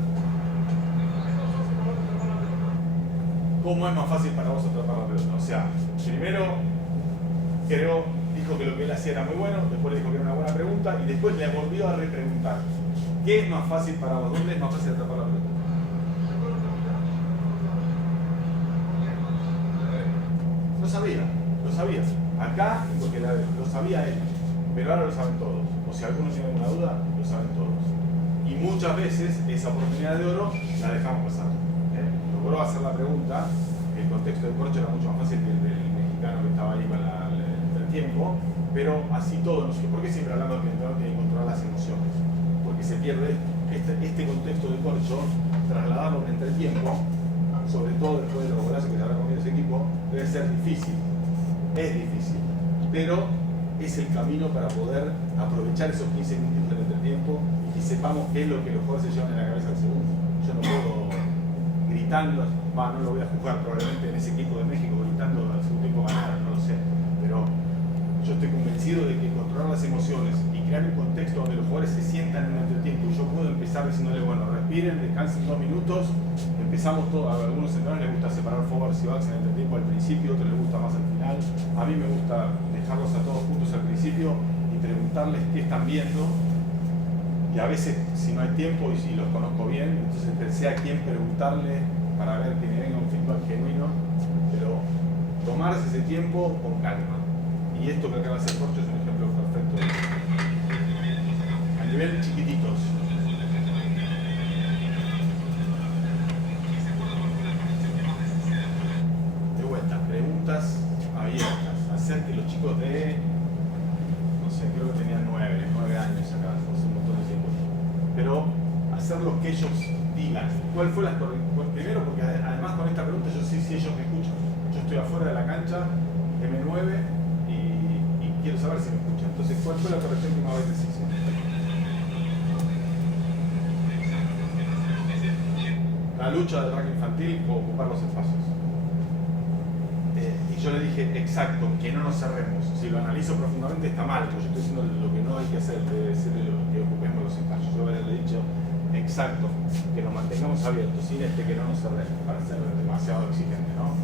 ¿cómo es más fácil para vos atrapar la pelota? O sea, primero dijo que lo que él hacía era muy bueno, después le dijo que era una buena pregunta y después le volvió a repreguntar. ¿Qué es más fácil para vos? ¿Dónde es más fácil atrapar la pelota? Lo sabía. Acá, porque lo sabía él, pero ahora lo saben todos. O si algunos tienen alguna duda, lo saben todos. Y muchas veces esa oportunidad de oro la dejamos pasar. Logró hacer la pregunta, el contexto de Corcho era mucho más fácil que el del mexicano que estaba ahí con el tiempo, pero así todo, no sé, ¿por qué siempre hablamos de que el entrenador tiene que controlar las emociones? Porque se pierde este contexto de Corcho, trasladarlo en entretiempo, sobre todo después de los golazos que se habrá comido ese equipo, debe ser difícil. Es difícil, pero es el camino para poder aprovechar esos 15 minutos del entretiempo y que sepamos qué es lo que los jugadores se llevan en la cabeza al segundo. Yo no puedo gritando, no lo voy a jugar probablemente en ese equipo de México gritando al segundo tiempo ganar, no lo sé, pero yo estoy convencido de que controlar las emociones y crear un contexto donde los jugadores se sientan en un entretiempo y yo puedo empezar diciéndole, bueno, respiren, descansen 2 minutos, empezamos todo. A algunos entrenadores les gusta separar forwards y backs en el entretiempo al principio, a otros les gusta más al final. A mí me gusta dejarlos a todos juntos al principio y preguntarles qué están viendo. Y a veces, si no hay tiempo y si los conozco bien, entonces pensé a quién preguntarle para ver que me venga un feedback genuino, pero tomarse ese tiempo con calma. Y esto que acaba de hacer Corcho es un ejemplo perfecto de eso. A nivel chiquititos. De vuelta, preguntas abiertas. Hacer que los chicos de, no sé, creo que tenían 9 años acá, hace un montón de tiempo. Pero hacerlo que ellos digan. ¿Cuál fue la corrección? Primero, porque además con esta pregunta yo sé si ellos me escuchan. Yo estoy afuera de la cancha, M9, y quiero saber si me escuchan. Entonces, ¿cuál fue la corrección que más veces hice? La lucha del ranking infantil o ocupar los espacios. Y yo le dije, exacto, que no nos cerremos. Si lo analizo profundamente está mal, porque yo estoy diciendo lo que no hay que hacer, debe ser que ocupemos los espacios. Yo le he dicho, exacto, que nos mantengamos abiertos, sin que no nos cerremos, para ser demasiado exigente, ¿no?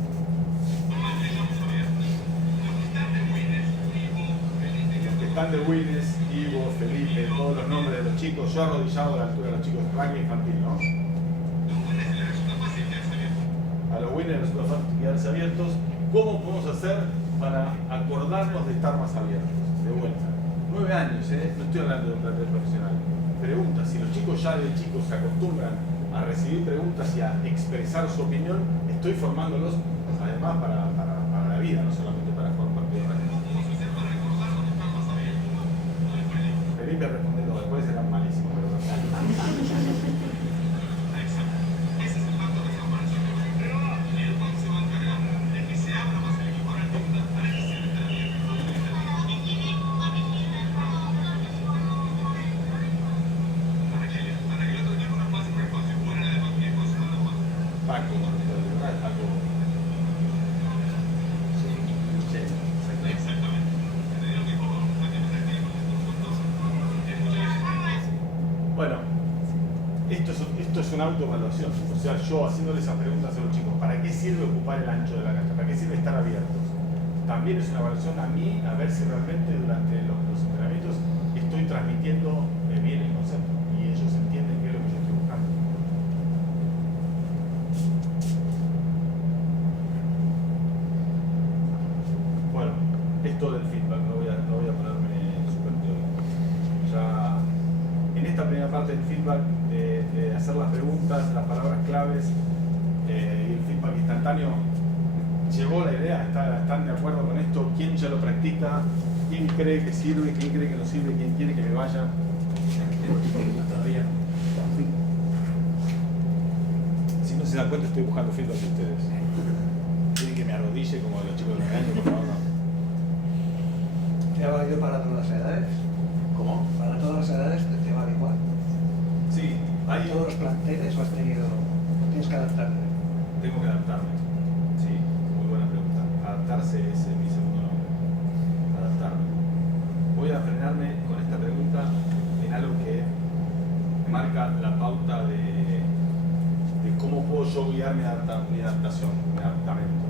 Los que están de Willis, Ivo, Felipe, todos los nombres de los chicos, yo arrodillado a la altura de los chicos, ranking infantil, ¿no? A los winners resulta fácil quedarse abiertos. ¿Cómo podemos hacer para acordarnos de estar más abiertos? De vuelta. 9 años, no estoy hablando de un plantel profesional. Preguntas. Si los chicos ya de chicos se acostumbran a recibir preguntas y a expresar su opinión, estoy formándolos además para la vida, no solamente para jugar un partido de rugby. Felipe respondiendo, después eran malísimos, pero bueno, esto es una autoevaluación. O sea, yo haciéndole esas preguntas a los chicos, ¿para qué sirve ocupar el ancho de la cancha? ¿Para qué sirve estar abiertos? También es una evaluación a mí, a ver si realmente durante los entrenamientos estoy transmitiendo bien el concepto y ellos entienden qué es lo que yo estoy buscando. feedback, de hacer las preguntas, las palabras claves y el feedback instantáneo. ¿Llegó la idea? ¿Están de acuerdo con esto? ¿Quién ya lo practica? ¿Quién cree que sirve? ¿Quién cree que no sirve? ¿Quién quiere que me vaya? Todavía no. Si no se dan cuenta, estoy buscando feedback de ustedes. ¿Quieren que me arrodille como los chicos de los años, por favor? ¿Te ha valido para todas las edades? ¿Cómo? Para todas las edades te vale igual. Sí, ¿Hay hay... todos los planteles o has tenido... tienes que adaptarte? Tengo que adaptarme. Sí, muy buena pregunta. Adaptarse es mi segundo nombre. Adaptarme. Voy a frenarme con esta pregunta en algo que marca la pauta de cómo puedo yo guiar mi adaptación, mi adaptamento.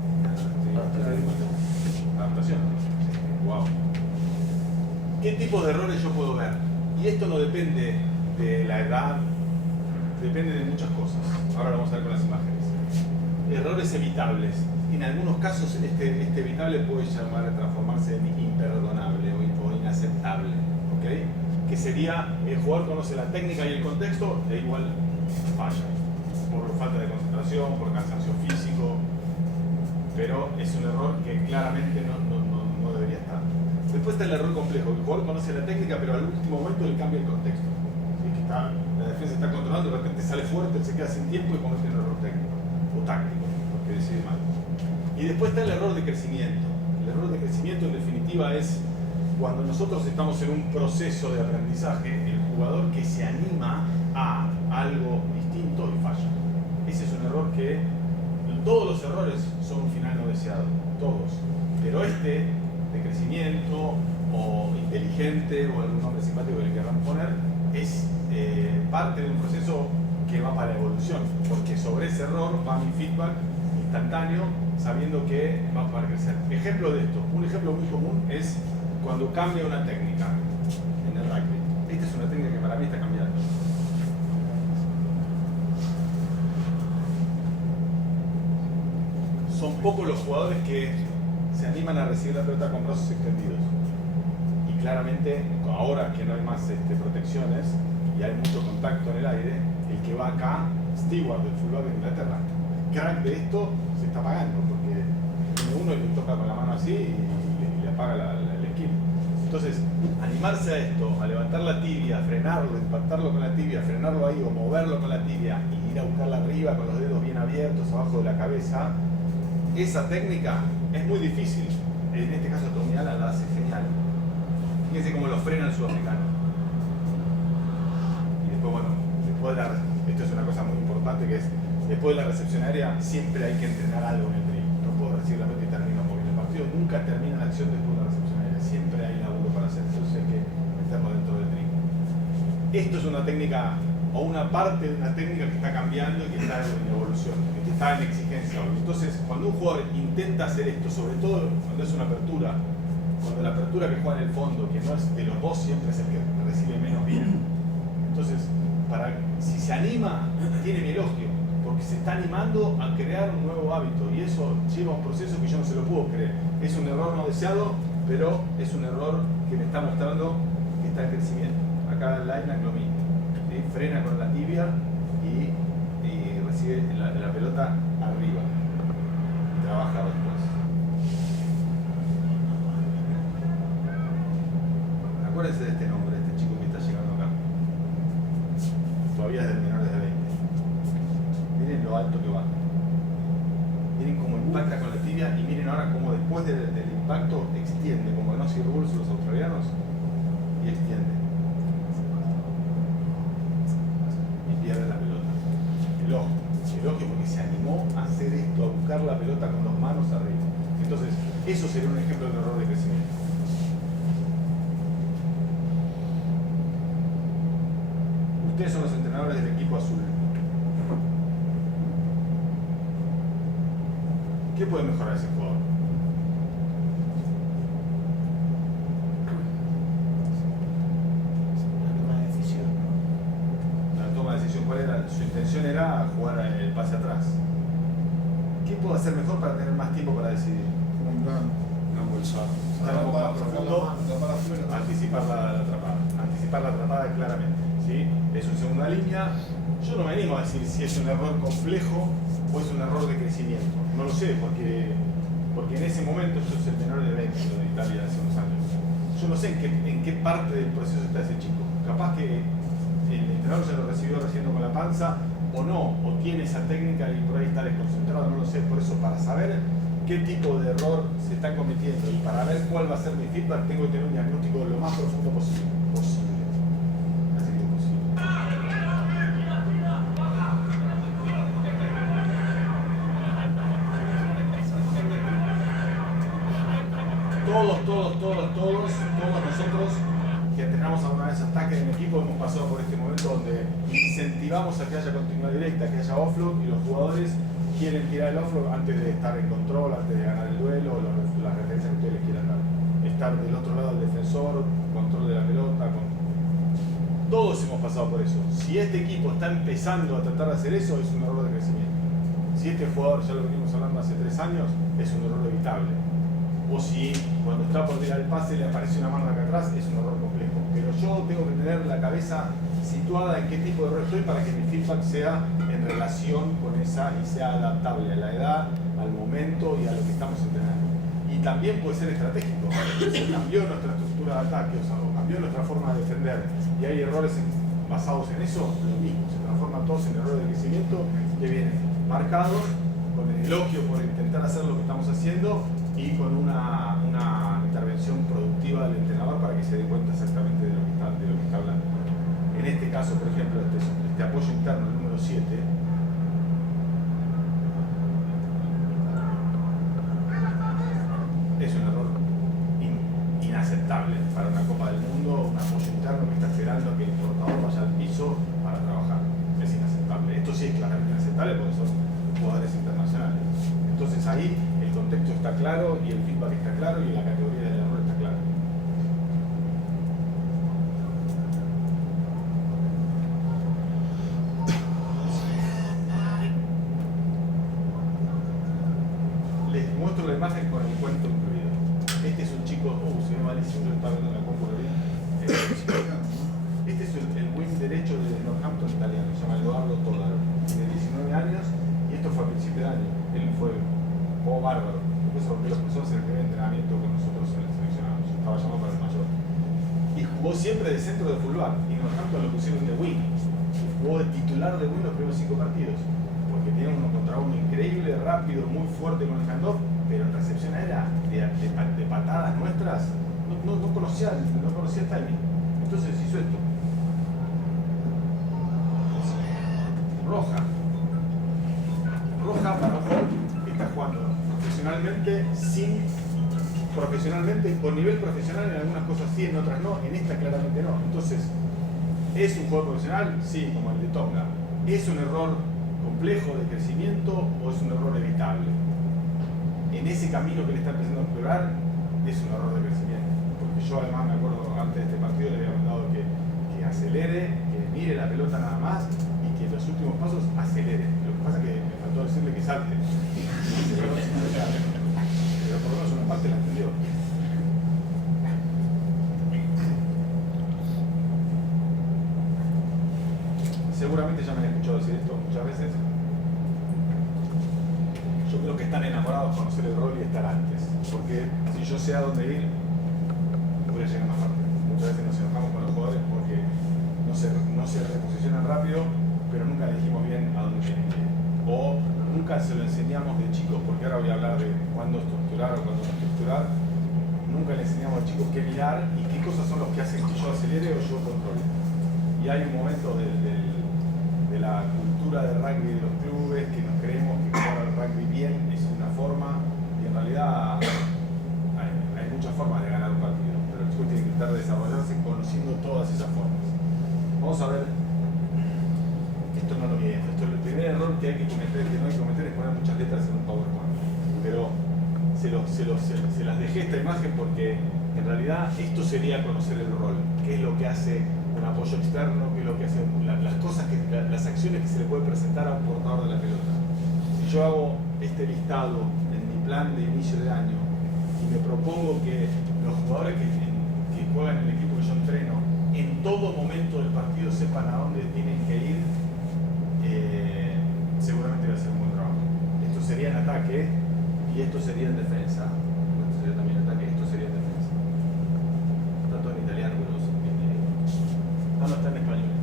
Adaptación. Wow. ¿Qué tipo de errores yo puedo ver? Y esto no depende de la edad, depende de muchas cosas. Ahora lo vamos a ver con las imágenes. Errores evitables. En algunos casos este evitable puede llamar a transformarse en imperdonable o inaceptable. ¿Okay? Que sería el jugador conoce la técnica y el contexto e igual falla. Por falta de concentración, por cansancio físico. Pero es un error que claramente no debería estar. Después está el error complejo. El jugador conoce la técnica, pero al último momento le cambia el contexto. ¿Sí? Que la defensa está controlando, de repente sale fuerte, se queda sin tiempo y comete un error técnico o táctico, porque decide mal. Y después está el error de crecimiento. El error de crecimiento, en definitiva, es cuando nosotros estamos en un proceso de aprendizaje, el jugador que se anima a algo distinto y falla. Ese es un error que... Todos los errores son un final no deseado, todos. Pero este, de crecimiento o inteligente o algún nombre simpático que le queramos poner, es parte de un proceso que va para la evolución, porque sobre ese error va mi feedback instantáneo, sabiendo que va para crecer. Ejemplo de esto, un ejemplo muy común es cuando cambia una técnica en el rugby. Esta es una técnica que para mí está cambiando. Son pocos los jugadores que se animan a recibir la pelota con brazos extendidos. Y claramente, ahora que no hay más protecciones y hay mucho contacto en el aire, el que va acá, Stewart del fútbol de Inglaterra, crack de esto, se está pagando, porque viene uno y le toca con la mano así y le apaga el esquina. Entonces, animarse a esto, a levantar la tibia, frenarlo, impactarlo con la tibia, frenarlo ahí o moverlo con la tibia y ir a buscarla arriba con los dedos bien abiertos, abajo de la cabeza, esa técnica es muy difícil. En este caso Tomiala la hace genial. Fíjense cómo lo frena el sudafricano. Y después, bueno, esto es una cosa muy importante, que es después de la recepción aérea siempre hay que entrenar algo en el drill. No puedo recibir la pelota y termino moviendo el partido. Nunca termina la acción después de la recepción aérea. Siempre hay laburo para hacer. Entonces hay que meterlo dentro del drill. Esto es una técnica o una parte de una técnica que está cambiando y que está en evolución, que está en exigencia. Entonces, cuando un jugador intenta hacer esto, sobre todo cuando es una apertura, cuando la apertura que juega en el fondo, que no es de los dos, siempre es el que recibe menos bien. Entonces, si se anima, tiene mi elogio, porque se está animando a crear un nuevo hábito y eso lleva un proceso que yo no se lo puedo creer. Es un error no deseado, pero es un error que me está mostrando que está en crecimiento. Acá el Lineback lo mismo. ¿Sí? Frena con la tibia y recibe la pelota arriba y trabaja después. Acuérdense de este nombre, este chico que está llegando acá. Todavía es de menores de 20. Miren lo alto que va. Miren cómo impacta con la tibia y miren ahora cómo después del impacto extiende, como no sirve los australianos, y extiende. Pierde la pelota. Elogio porque se animó a hacer esto, a buscar la pelota con las manos arriba. Entonces, eso sería un ejemplo de error de crecimiento. Ustedes son los entrenadores del equipo azul. ¿Qué puede mejorar ese jugador? ¿Cuál era? Su intención era jugar el pase atrás. ¿Qué puedo hacer mejor para tener más tiempo para decidir? No embolsar. Estar un poco más profundo, anticipar la atrapada. Anticipar la atrapada claramente. ¿sí? Es una segunda línea. Yo no me animo a decir si es un error complejo o es un error de crecimiento. No lo sé, porque en ese momento yo soy el menor de 20 de Italia hace unos años. Yo no sé en qué parte del proceso está ese chico. Capaz que el entrenador se lo recibió recién con la panza, o no, o tiene esa técnica y por ahí está desconcentrado, no lo sé. Por eso, para saber qué tipo de error se está cometiendo y para ver cuál va a ser mi feedback, tengo que tener un diagnóstico lo más profundo posible. Así que posible. Todos nosotros que entrenamos alguna vez ataque en equipo hemos pasado por este momento donde incentivamos a que haya continuidad directa, que haya offload, y los jugadores quieren tirar el offload antes de estar en control, antes de ganar el duelo, o las referencias que ustedes les quieran dar. Estar del otro lado del defensor, control de la pelota. Todos hemos pasado por eso. Si este equipo está empezando a tratar de hacer eso, es un error de crecimiento. Si este jugador, ya lo venimos hablando hace 3 años, es un error evitable. O si cuando está por tirar el pase le aparece una mano acá atrás, es un error complejo. Pero yo tengo que tener la cabeza situada en qué tipo de error estoy para que mi feedback sea en relación con esa y sea adaptable a la edad, al momento y a lo que estamos entrenando. Y también puede ser estratégico. Si cambió nuestra estructura de ataque, o sea, cambió nuestra forma de defender y hay errores basados en eso, lo mismo. Se transforman todos en errores de crecimiento que vienen marcados con el elogio por intentar hacer lo que estamos haciendo y con una intervención productiva del entrenador para que se dé cuenta exactamente de lo que está hablando. En este caso, por ejemplo, este apoyo interno, el número 7, es un error inaceptable para una Copa del Mundo, un apoyo interno que está esperando a que el portador vaya al piso para trabajar. Es inaceptable. Esto sí es claramente inaceptable porque son jugadores internacionales. Entonces ahí el contexto está claro y el feedback está claro y la categoría del error está clara. Les muestro la imagen con el cuento incluido. Este es un chico, se ve malísimo, lo está viendo en la computadora. Este es el wing derecho de Northampton italiano, se llama Edoardo Todaro. Tiene 19 años y esto fue a principio de año. Él jugó bárbaro. Después se rompió los pulsos en el primer entrenamiento con nosotros en el seleccionado. Yo estaba llamado para el mayor. Y jugó siempre de centro de fullback. Y Northampton lo pusieron de wing. Y jugó de titular de wing los primeros 5 partidos. Porque tenía uno contra uno increíble, rápido, muy fuerte con el handoff, pero en recepción aérea de patadas nuestras no conocía el timing. Entonces hizo esto. Roja para un jugador que está jugando profesionalmente, con nivel profesional en algunas cosas sí, en otras no, en esta claramente no. Entonces, ¿es un jugador profesional? Sí, como el de Tonga. ¿Es un error complejo de crecimiento o es un error evitable? En ese camino que le está empezando a explorar, es un error de crecimiento. Porque yo además me acuerdo antes de este partido le había mandado que acelere, que mire la pelota nada más y que en los últimos pasos acelere. Lo que pasa es que me faltó decirle que salte. Pero por lo menos una parte la entendió. Seguramente ya me han escuchado decir esto muchas veces. Yo creo que están enamorados de conocer el rol y estar antes. Porque si yo sé a dónde ir, voy a llegar más rápido. Muchas veces nos enojamos con los jugadores porque no se reposicionan rápido, pero nunca le dijimos bien a dónde tienen que ir. O nunca se lo enseñamos de chicos, porque ahora voy a hablar de cuándo estructurar o cuándo no estructurar. Nunca le enseñamos a chicos qué mirar y qué cosas son los que hacen que yo acelere o yo controle. Y hay un momento de la cultura del rugby de los clubes que nos creemos que jugar al rugby bien es una forma, y en realidad hay muchas formas de ganar un partido, pero el chico tiene que intentar desarrollarse conociendo todas esas formas. Vamos a ver, esto no lo vi, esto es el primer error que hay que cometer, que no hay que cometer, es poner muchas letras en un PowerPoint, pero se las dejé esta imagen porque en realidad esto sería conocer el rol, qué es lo que hace un apoyo externo, qué es lo que hace las acciones que se le puede presentar a un portador de la pelota. Si yo hago este listado en mi plan de inicio de año y me propongo que los jugadores que juegan en el equipo que yo entreno en todo momento del partido sepan y esto sería en defensa. Esto sería también ataque, esto sería en defensa. Está todo en italiano, pero no se entiende. No está en español.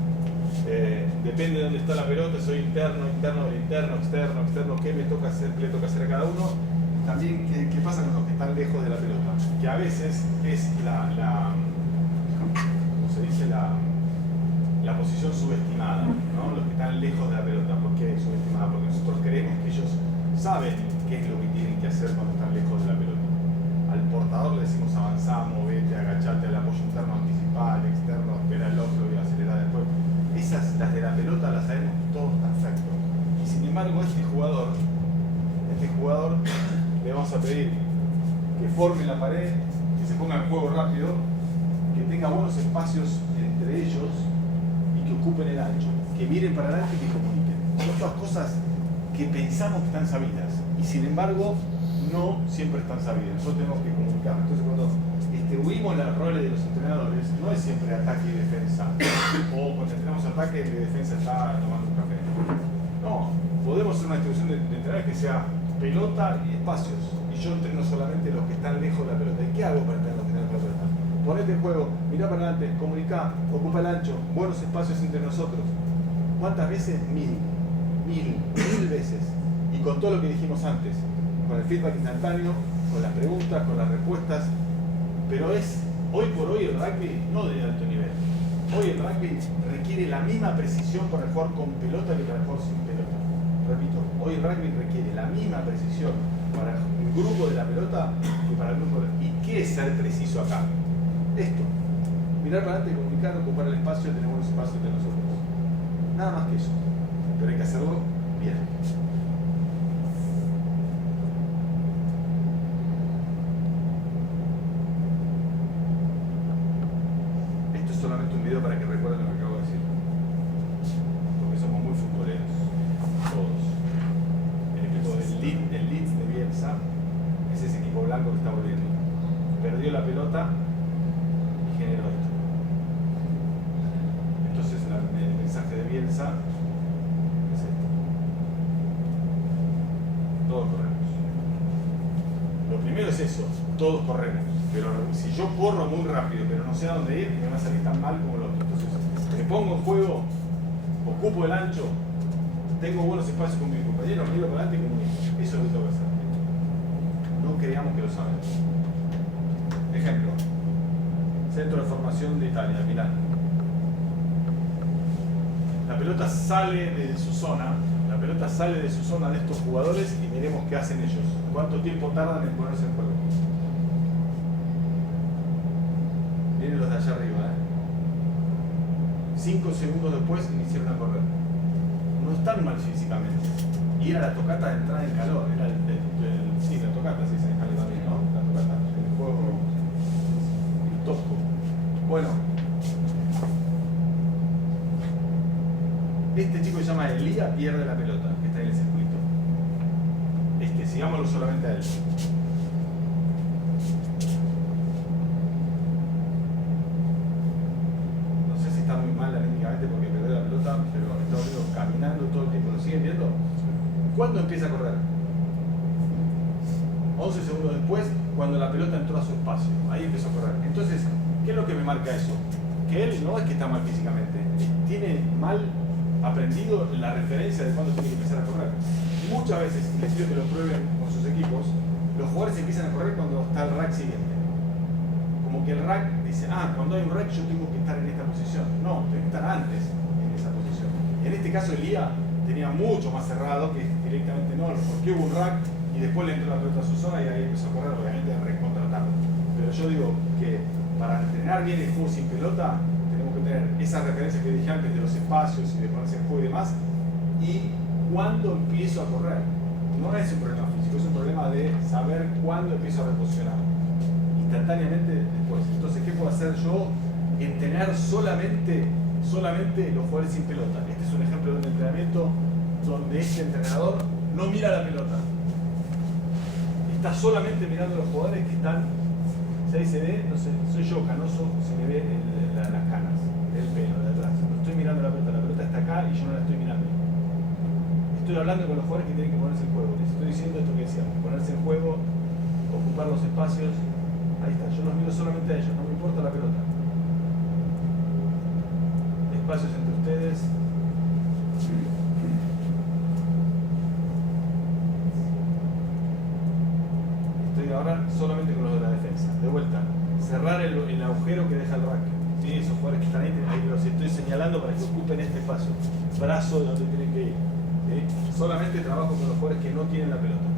Depende de dónde está la pelota, soy interno, externo, qué me toca hacer, qué le toca hacer a cada uno. También, ¿qué pasa con los que están lejos de la pelota? Que a veces es ¿cómo se dice? La posición subestimada, ¿no? Los que están lejos de la pelota. ¿Por qué subestimada? Porque nosotros creemos que ellos saben qué es lo que tienen que hacer cuando están lejos de la pelota. Al portador le decimos avanzá, movete, agachate, al apoyo interno, anticipar, al externo, espera el otro y acelerar después. Esas, las de la pelota, las sabemos todos perfecto. Y sin embargo, este jugador le vamos a pedir que forme la pared, que se ponga en juego rápido, que tenga buenos espacios entre ellos y que ocupen el ancho, que miren para adelante y que comuniquen. Son todas cosas que pensamos que están sabidas y sin embargo no siempre están sabidas. Nosotros tenemos que comunicar. Entonces cuando distribuimos los roles de los entrenadores, no es siempre ataque y defensa, o cuando entrenamos ataque y de defensa está tomando un café. No, podemos hacer una distribución de entrenadores que sea pelota y espacios. Y yo entreno solamente los que están lejos de la pelota. ¿Y qué hago para entrenar los que están lejos de la pelota? Ponete en juego, mirá para adelante, comunicá, ocupa el ancho, buenos espacios entre nosotros. ¿Cuántas veces? Mil veces. Y con todo lo que dijimos antes, con el feedback instantáneo, con las preguntas, con las respuestas. Pero es, hoy por hoy el rugby no de alto nivel. Hoy el rugby requiere la misma precisión para jugar con pelota que para jugar sin pelota. Repito, hoy el rugby requiere la misma precisión para el grupo de la pelota que para el grupo de la... ¿Y qué es ser preciso acá? Esto. Mirar para adelante, comunicar, ocupar el espacio, tener buenos espacios entre nosotros. Nada más que eso. Pero hay que hacerlo bien. Esto es solamente un video para que recuerden lo que acabo de decir. Porque somos muy futboleros. Todos. El equipo del Leeds de Bielsa es ese equipo blanco que está volviendo. Perdió la pelota y generó esto. Entonces el mensaje de Bielsa es esto. Todos corremos. Lo primero es eso, todos corremos. Pero si yo corro muy rápido pero no sé a dónde ir, me va a salir tan mal como el otro. Entonces me pongo en juego, ocupo el ancho, tengo buenos espacios con mis compañeros, miro para adelante y comunico. Eso es lo que tengo que hacer. No creamos que lo saben. Ejemplo, Centro de Formación de Italia, Milán. La pelota sale de su zona, de estos jugadores y miremos qué hacen ellos. ¿Cuánto tiempo tardan en ponerse en juego? Miren los de allá arriba, 5 segundos después iniciaron a correr. No están mal físicamente. Y era la tocata de entrada en calor, era sí, la tocata, sí, se en también, ¿no? La tocata, el juego, el tosco. Bueno, este chico que se llama Elía pierde la pelota, que está en el circuito. Sigámoslo solamente a él. No sé si está muy mal anímicamente porque perdió la pelota, pero está caminando todo el tiempo. ¿Lo siguen viendo? ¿Cuándo empieza a correr? 11 segundos después, cuando la pelota entró a su espacio. Ahí empezó a correr. Entonces, ¿qué es lo que me marca eso? Que él no es que está mal físicamente, tiene mal aprendido la referencia de cuándo tiene que empezar a correr. Muchas veces, y les pido que lo prueben con sus equipos, los jugadores empiezan a correr cuando está el rack siguiente. Como que el rack dice, cuando hay un rack yo tengo que estar en esta posición. No, tengo que estar antes en esa posición. En este caso Elía tenía mucho más cerrado que directamente no, porque hubo un rack y después le entró la pelota a su zona y ahí empezó a correr, obviamente recontra tarde. Pero yo digo que para entrenar bien el juego sin pelota tenemos que tener esas referencias que dije antes de los espacios y de ponerse en juego y demás, y cuándo empiezo a correr. No es un problema físico, es un problema de saber cuándo empiezo a reposicionar. Instantáneamente después. Entonces, ¿qué puedo hacer yo en tener solamente los jugadores sin pelota? Este es un ejemplo de un entrenamiento donde este entrenador no mira la pelota. Está solamente mirando a los jugadores que están, se ve, no sé, soy yo canoso, se me ve las canas, el pelo de atrás. No estoy mirando la pelota está acá y yo no la estoy mirando. Estoy estoy hablando con los jugadores que tienen que ponerse en juego. Les estoy diciendo esto que decíamos, ponerse en juego, ocupar los espacios. Ahí está, yo los miro solamente a ellos, no me importa la pelota. Espacios entre ustedes. Estoy ahora solamente con los de la defensa. De vuelta, cerrar el agujero que deja el rack. ¿Sí? Esos jugadores que están ahí los estoy señalando para que ocupen este espacio. Brazo de donde tienen que ir. ¿Sí? Solamente trabajo con los jugadores que no tienen la pelota.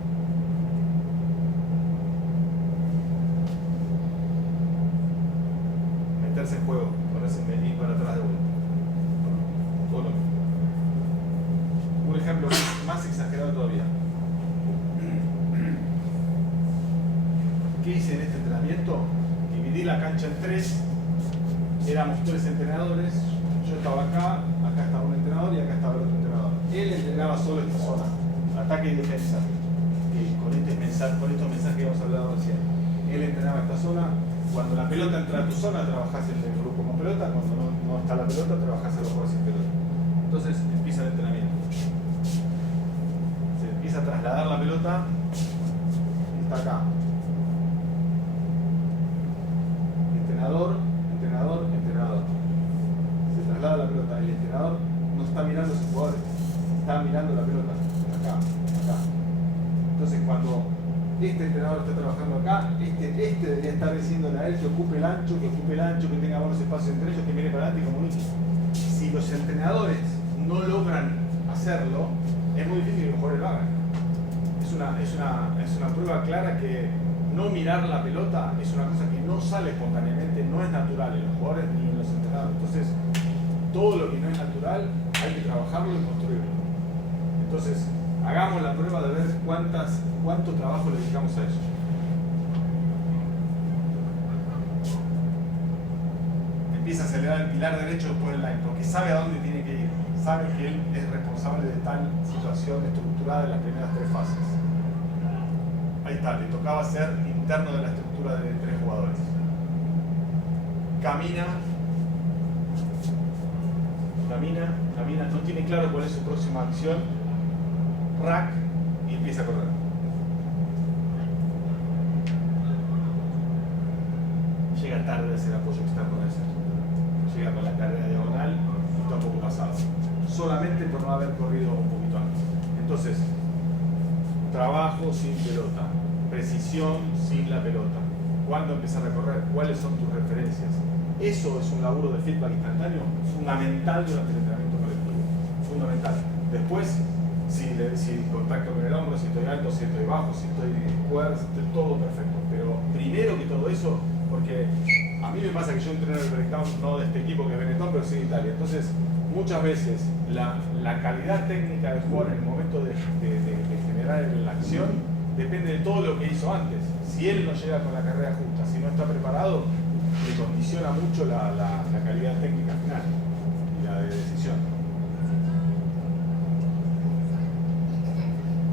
Meterse en juego, ponerse en ir para atrás de vuelta. Todo lo mismo. Un ejemplo más exagerado todavía. ¿Qué hice en este entrenamiento? Dividí la cancha en tres. Éramos 3 entrenadores. Yo estaba acá estaba un entrenador y acá estaba el otro entrenador. Él entrenaba solo esta zona, ataque y defensa. Con estos mensajes que hemos hablado recién. Él entrenaba esta zona. Cuando la pelota entra a tu zona, trabajás en el grupo con pelota. Cuando no está la pelota, trabajás a los jugadores sin pelota. Entonces empieza el entrenamiento. Se empieza a trasladar la pelota. Está acá. Entrenador. Se traslada la pelota. El entrenador no está mirando a sus jugadores, está mirando la pelota. Acá. Entonces cuando este entrenador está trabajando acá, este debería estar diciéndole a él que ocupe el ancho, que tenga buenos espacios entre ellos, que mire para adelante y comunique. Si los entrenadores no logran hacerlo, es muy difícil que los jugadores lo hagan. Es una prueba clara que no mirar la pelota es una cosa que no sale espontáneamente, no es natural en los jugadores ni en los entrenadores. Entonces, todo lo que no es natural hay que trabajarlo y construirlo. Entonces, hagamos la prueba de ver cuánto trabajo le dedicamos a eso. Empieza a acelerar el pilar derecho después del line, porque sabe a dónde tiene que ir. Sabe que él es responsable de tal situación estructurada en las primeras 3 fases. Ahí está, le tocaba ser interno de la estructura de 3 jugadores. Camina, no tiene claro cuál es su próxima acción. Rack y empieza a correr. Llega tarde ese apoyo externo de ese. Llega con la carrera diagonal y está un poco pasado. Solamente por no haber corrido un poquito antes. Entonces, trabajo sin pelota, precisión sin la pelota. ¿Cuándo empezar a correr? ¿Cuáles son tus referencias? Eso es un laburo de feedback instantáneo fundamental durante el entrenamiento colectivo. Fundamental. Después, si contacto con el hombro, si estoy alto, si estoy bajo, si estoy cuerda, todo perfecto. Pero primero que todo eso, porque a mí me pasa que yo entreno el breakdown no de este equipo que es Benetton, pero sí de Italia. Entonces, muchas veces la calidad técnica del jugador en el momento de generar la acción depende de todo lo que hizo antes. Si él no llega con la carrera justa, si no está preparado, le condiciona mucho la calidad técnica final y la de decisión.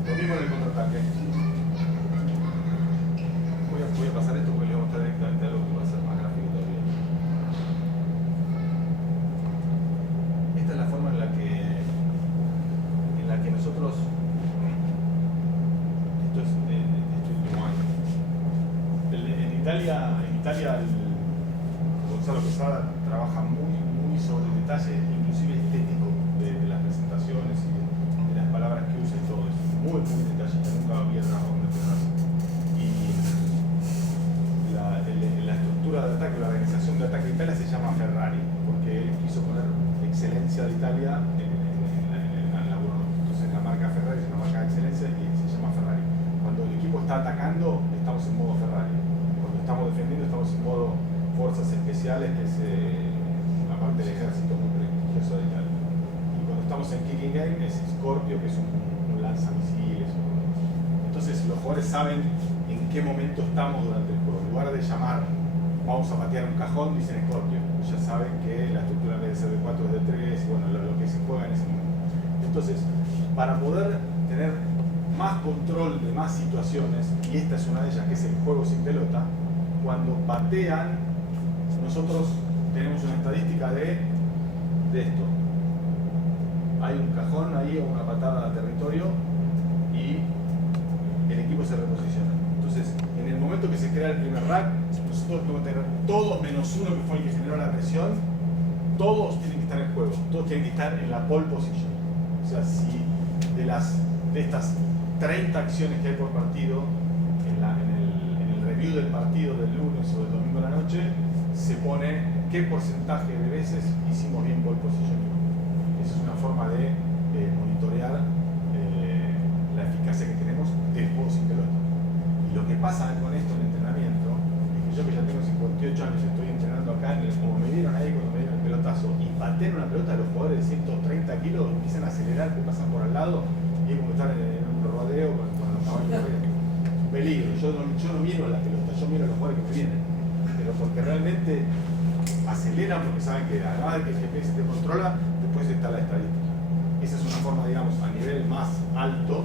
Lo mismo en el contraataque. Voy a pasar esto porque le vamos a mostrar directamente algo que va a ser más gráfico todavía. Esta es la forma en la que nosotros, esto es este último año. En Italia Gonzalo Quesada trabaja muy sobre el detalle, inclusive estético, de las presentaciones y de las palabras que usa y todo eso. Muy detallista, nunca había trabajado con este caso. Y la estructura de ataque, la organización de ataque de Italia se llama Ferrari, porque él quiso poner excelencia de Italia en la laburo. Entonces la marca Ferrari es una marca de excelencia y se llama Ferrari. Cuando el equipo está atacando, estamos en modo Ferrari. Cuando estamos defendiendo, estamos en modo fuerzas especiales, que es una parte del ejército muy prestigioso de Italia. Y cuando estamos en kicking game, es Scorpio, que es un lanzamisiles. Entonces los jugadores saben en qué momento estamos durante el juego. En lugar de llamar, vamos a patear un cajón, dicen Scorpio. Ya saben que la estructura en vez de ser de 4 es de 3, y bueno, lo que se juega en ese momento. Entonces, para poder tener más control de más situaciones, y esta es una de ellas, que es el juego sin pelota, cuando patean, nosotros tenemos una estadística de esto. hay un cajón ahí o una patada a territorio y el equipo se reposiciona. Entonces, en el momento que se crea el primer rack, nosotros podemos tener todos menos uno que fue el que generó la presión, todos tienen que estar en juego, todos tienen que estar en la pole position. O sea, si de estas 30 acciones que hay por partido, en el review del partido del lunes o del domingo a la noche, se pone qué porcentaje de veces hicimos bien pole position. Esa es una forma de monitorear la eficacia que tenemos del juego sin pelota. Y lo que pasa con esto en el entrenamiento es que yo, que ya tengo 58 años, estoy entrenando acá, como me vieron ahí cuando me dieron el pelotazo, y pateen una pelota, los jugadores de 130 kilos empiezan a acelerar, te pasan por al lado, y es como estar en un rodeo con los caballos corriendo. Peligro. Yo no miro la pelota, yo miro a los jugadores que me vienen. Pero porque realmente aceleran, porque saben que además de que el GPS te controla, después está la estadística. Esa es una forma, digamos, a nivel más alto,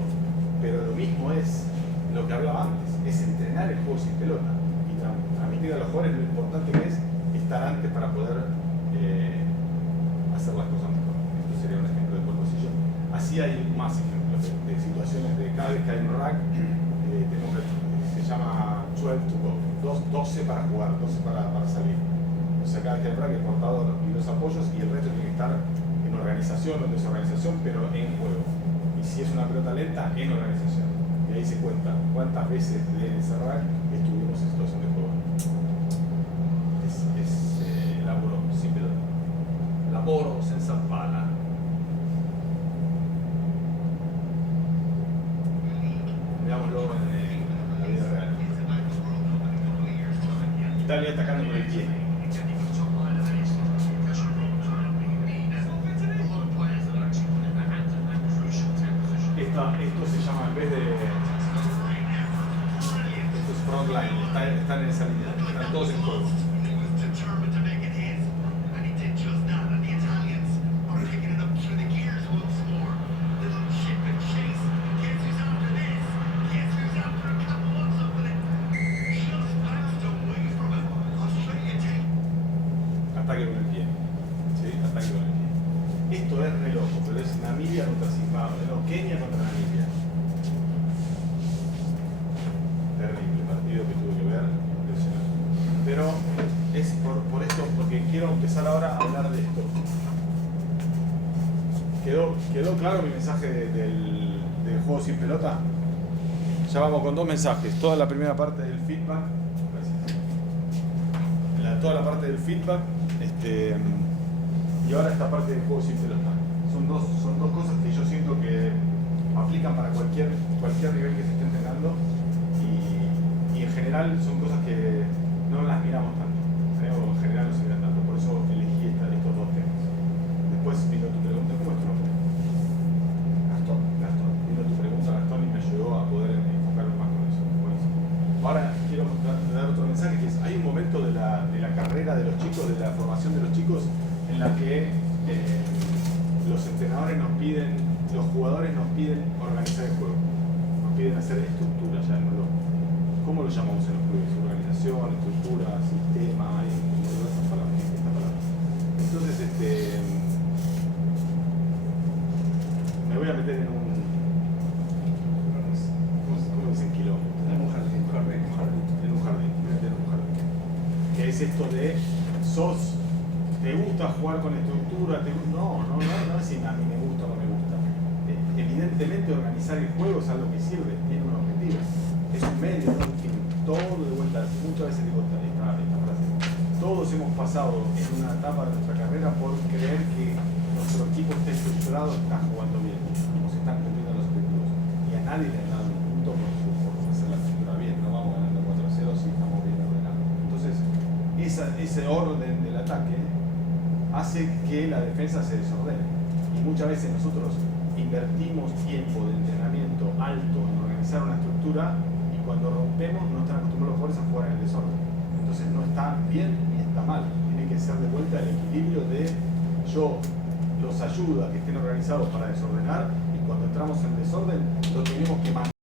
pero lo mismo es lo que hablaba antes, es entrenar el juego sin pelota y transmitir a los jugadores lo importante que es estar antes para poder hacer las cosas mejor. Esto sería un ejemplo de pole position. Así hay más ejemplos de situaciones de cada vez que hay un rack, tenemos que, se llama 12 to go, 12 para jugar, 12 para salir. O sea, cada vez que hay un rack, el portador y los apoyos, y el resto tiene que estar en organización o en desorganización, pero en juego. Y si es una pelota lenta, en organización. Y ahí se cuenta cuántas veces de ese rack estuvimos en situación de juego. Es laburo sin pelota. Laboro senza pala. Veámoslo en la vida real. Italia atacando con el pie. Esto se llama, en vez de... Esto es front line, están en esa línea, están todos en juego. Ataque con el pie. ¿Sí? Ataque con el pie. Esto es re loco, pero es Namibia contra Zimbabue, no, Kenia contra Namibia. Terrible partido que tuve que ver, impresionante. Pero es por esto, porque quiero empezar ahora a hablar de esto. ¿Quedó claro mi mensaje del juego sin pelota? Ya vamos con dos mensajes. Toda la primera parte del feedback. Gracias. Toda la parte del feedback. Y ahora esta parte del juego sin pelota. Son dos cosas que yo siento que aplican para cualquier nivel que se esté entrenando y en general son cosas que no las miramos tanto, o en general no se miran tanto, por eso elegí estos dos temas. Después vino tu pregunta, ¿cómo es tu nombre? Gastón. Vino tu pregunta, Gastón, y me ayudó a poder enfocarme más con eso. Ahora quiero dar otro mensaje, que es, hay un momento de la carrera de los chicos, de la formación de los chicos, en la que los entrenadores nos piden, los jugadores nos piden organizar el juego, nos piden hacer estructura, ¿cómo lo llamamos en los clubes? Organización, estructura, sistema, hay diversas palabras, esta palabra. Entonces, me voy a meter en un, ¿cómo dicen kilómetro? En un jardín. Me voy a meter en un jardín. Que es esto de, ¿te gusta jugar con estructura? No es si a mí me gusta o no me gusta. Evidentemente organizar el juego es algo que sirve, tiene un objetivo. Es un medio, no un fin. Todo de vuelta, muchas veces digo esta frase. Todos hemos pasado en una etapa de nuestra carrera por creer que nuestro equipo está estructurado, está jugando bien, o se están cumpliendo los objetivos. Y a nadie le han dado un punto por hacer la estructura bien, no vamos ganando 4-0 si estamos bien ordenados. Entonces, ese orden del ataque hace que la defensa se desordene. Y muchas veces nosotros invertimos tiempo de entrenamiento alto en organizar una estructura y cuando rompemos no están acostumbrados los jugadores a jugar en el desorden. Entonces no está bien ni está mal. Tiene que ser de vuelta el equilibrio de yo los ayudo a que estén organizados para desordenar y cuando entramos en desorden lo tenemos que mantener.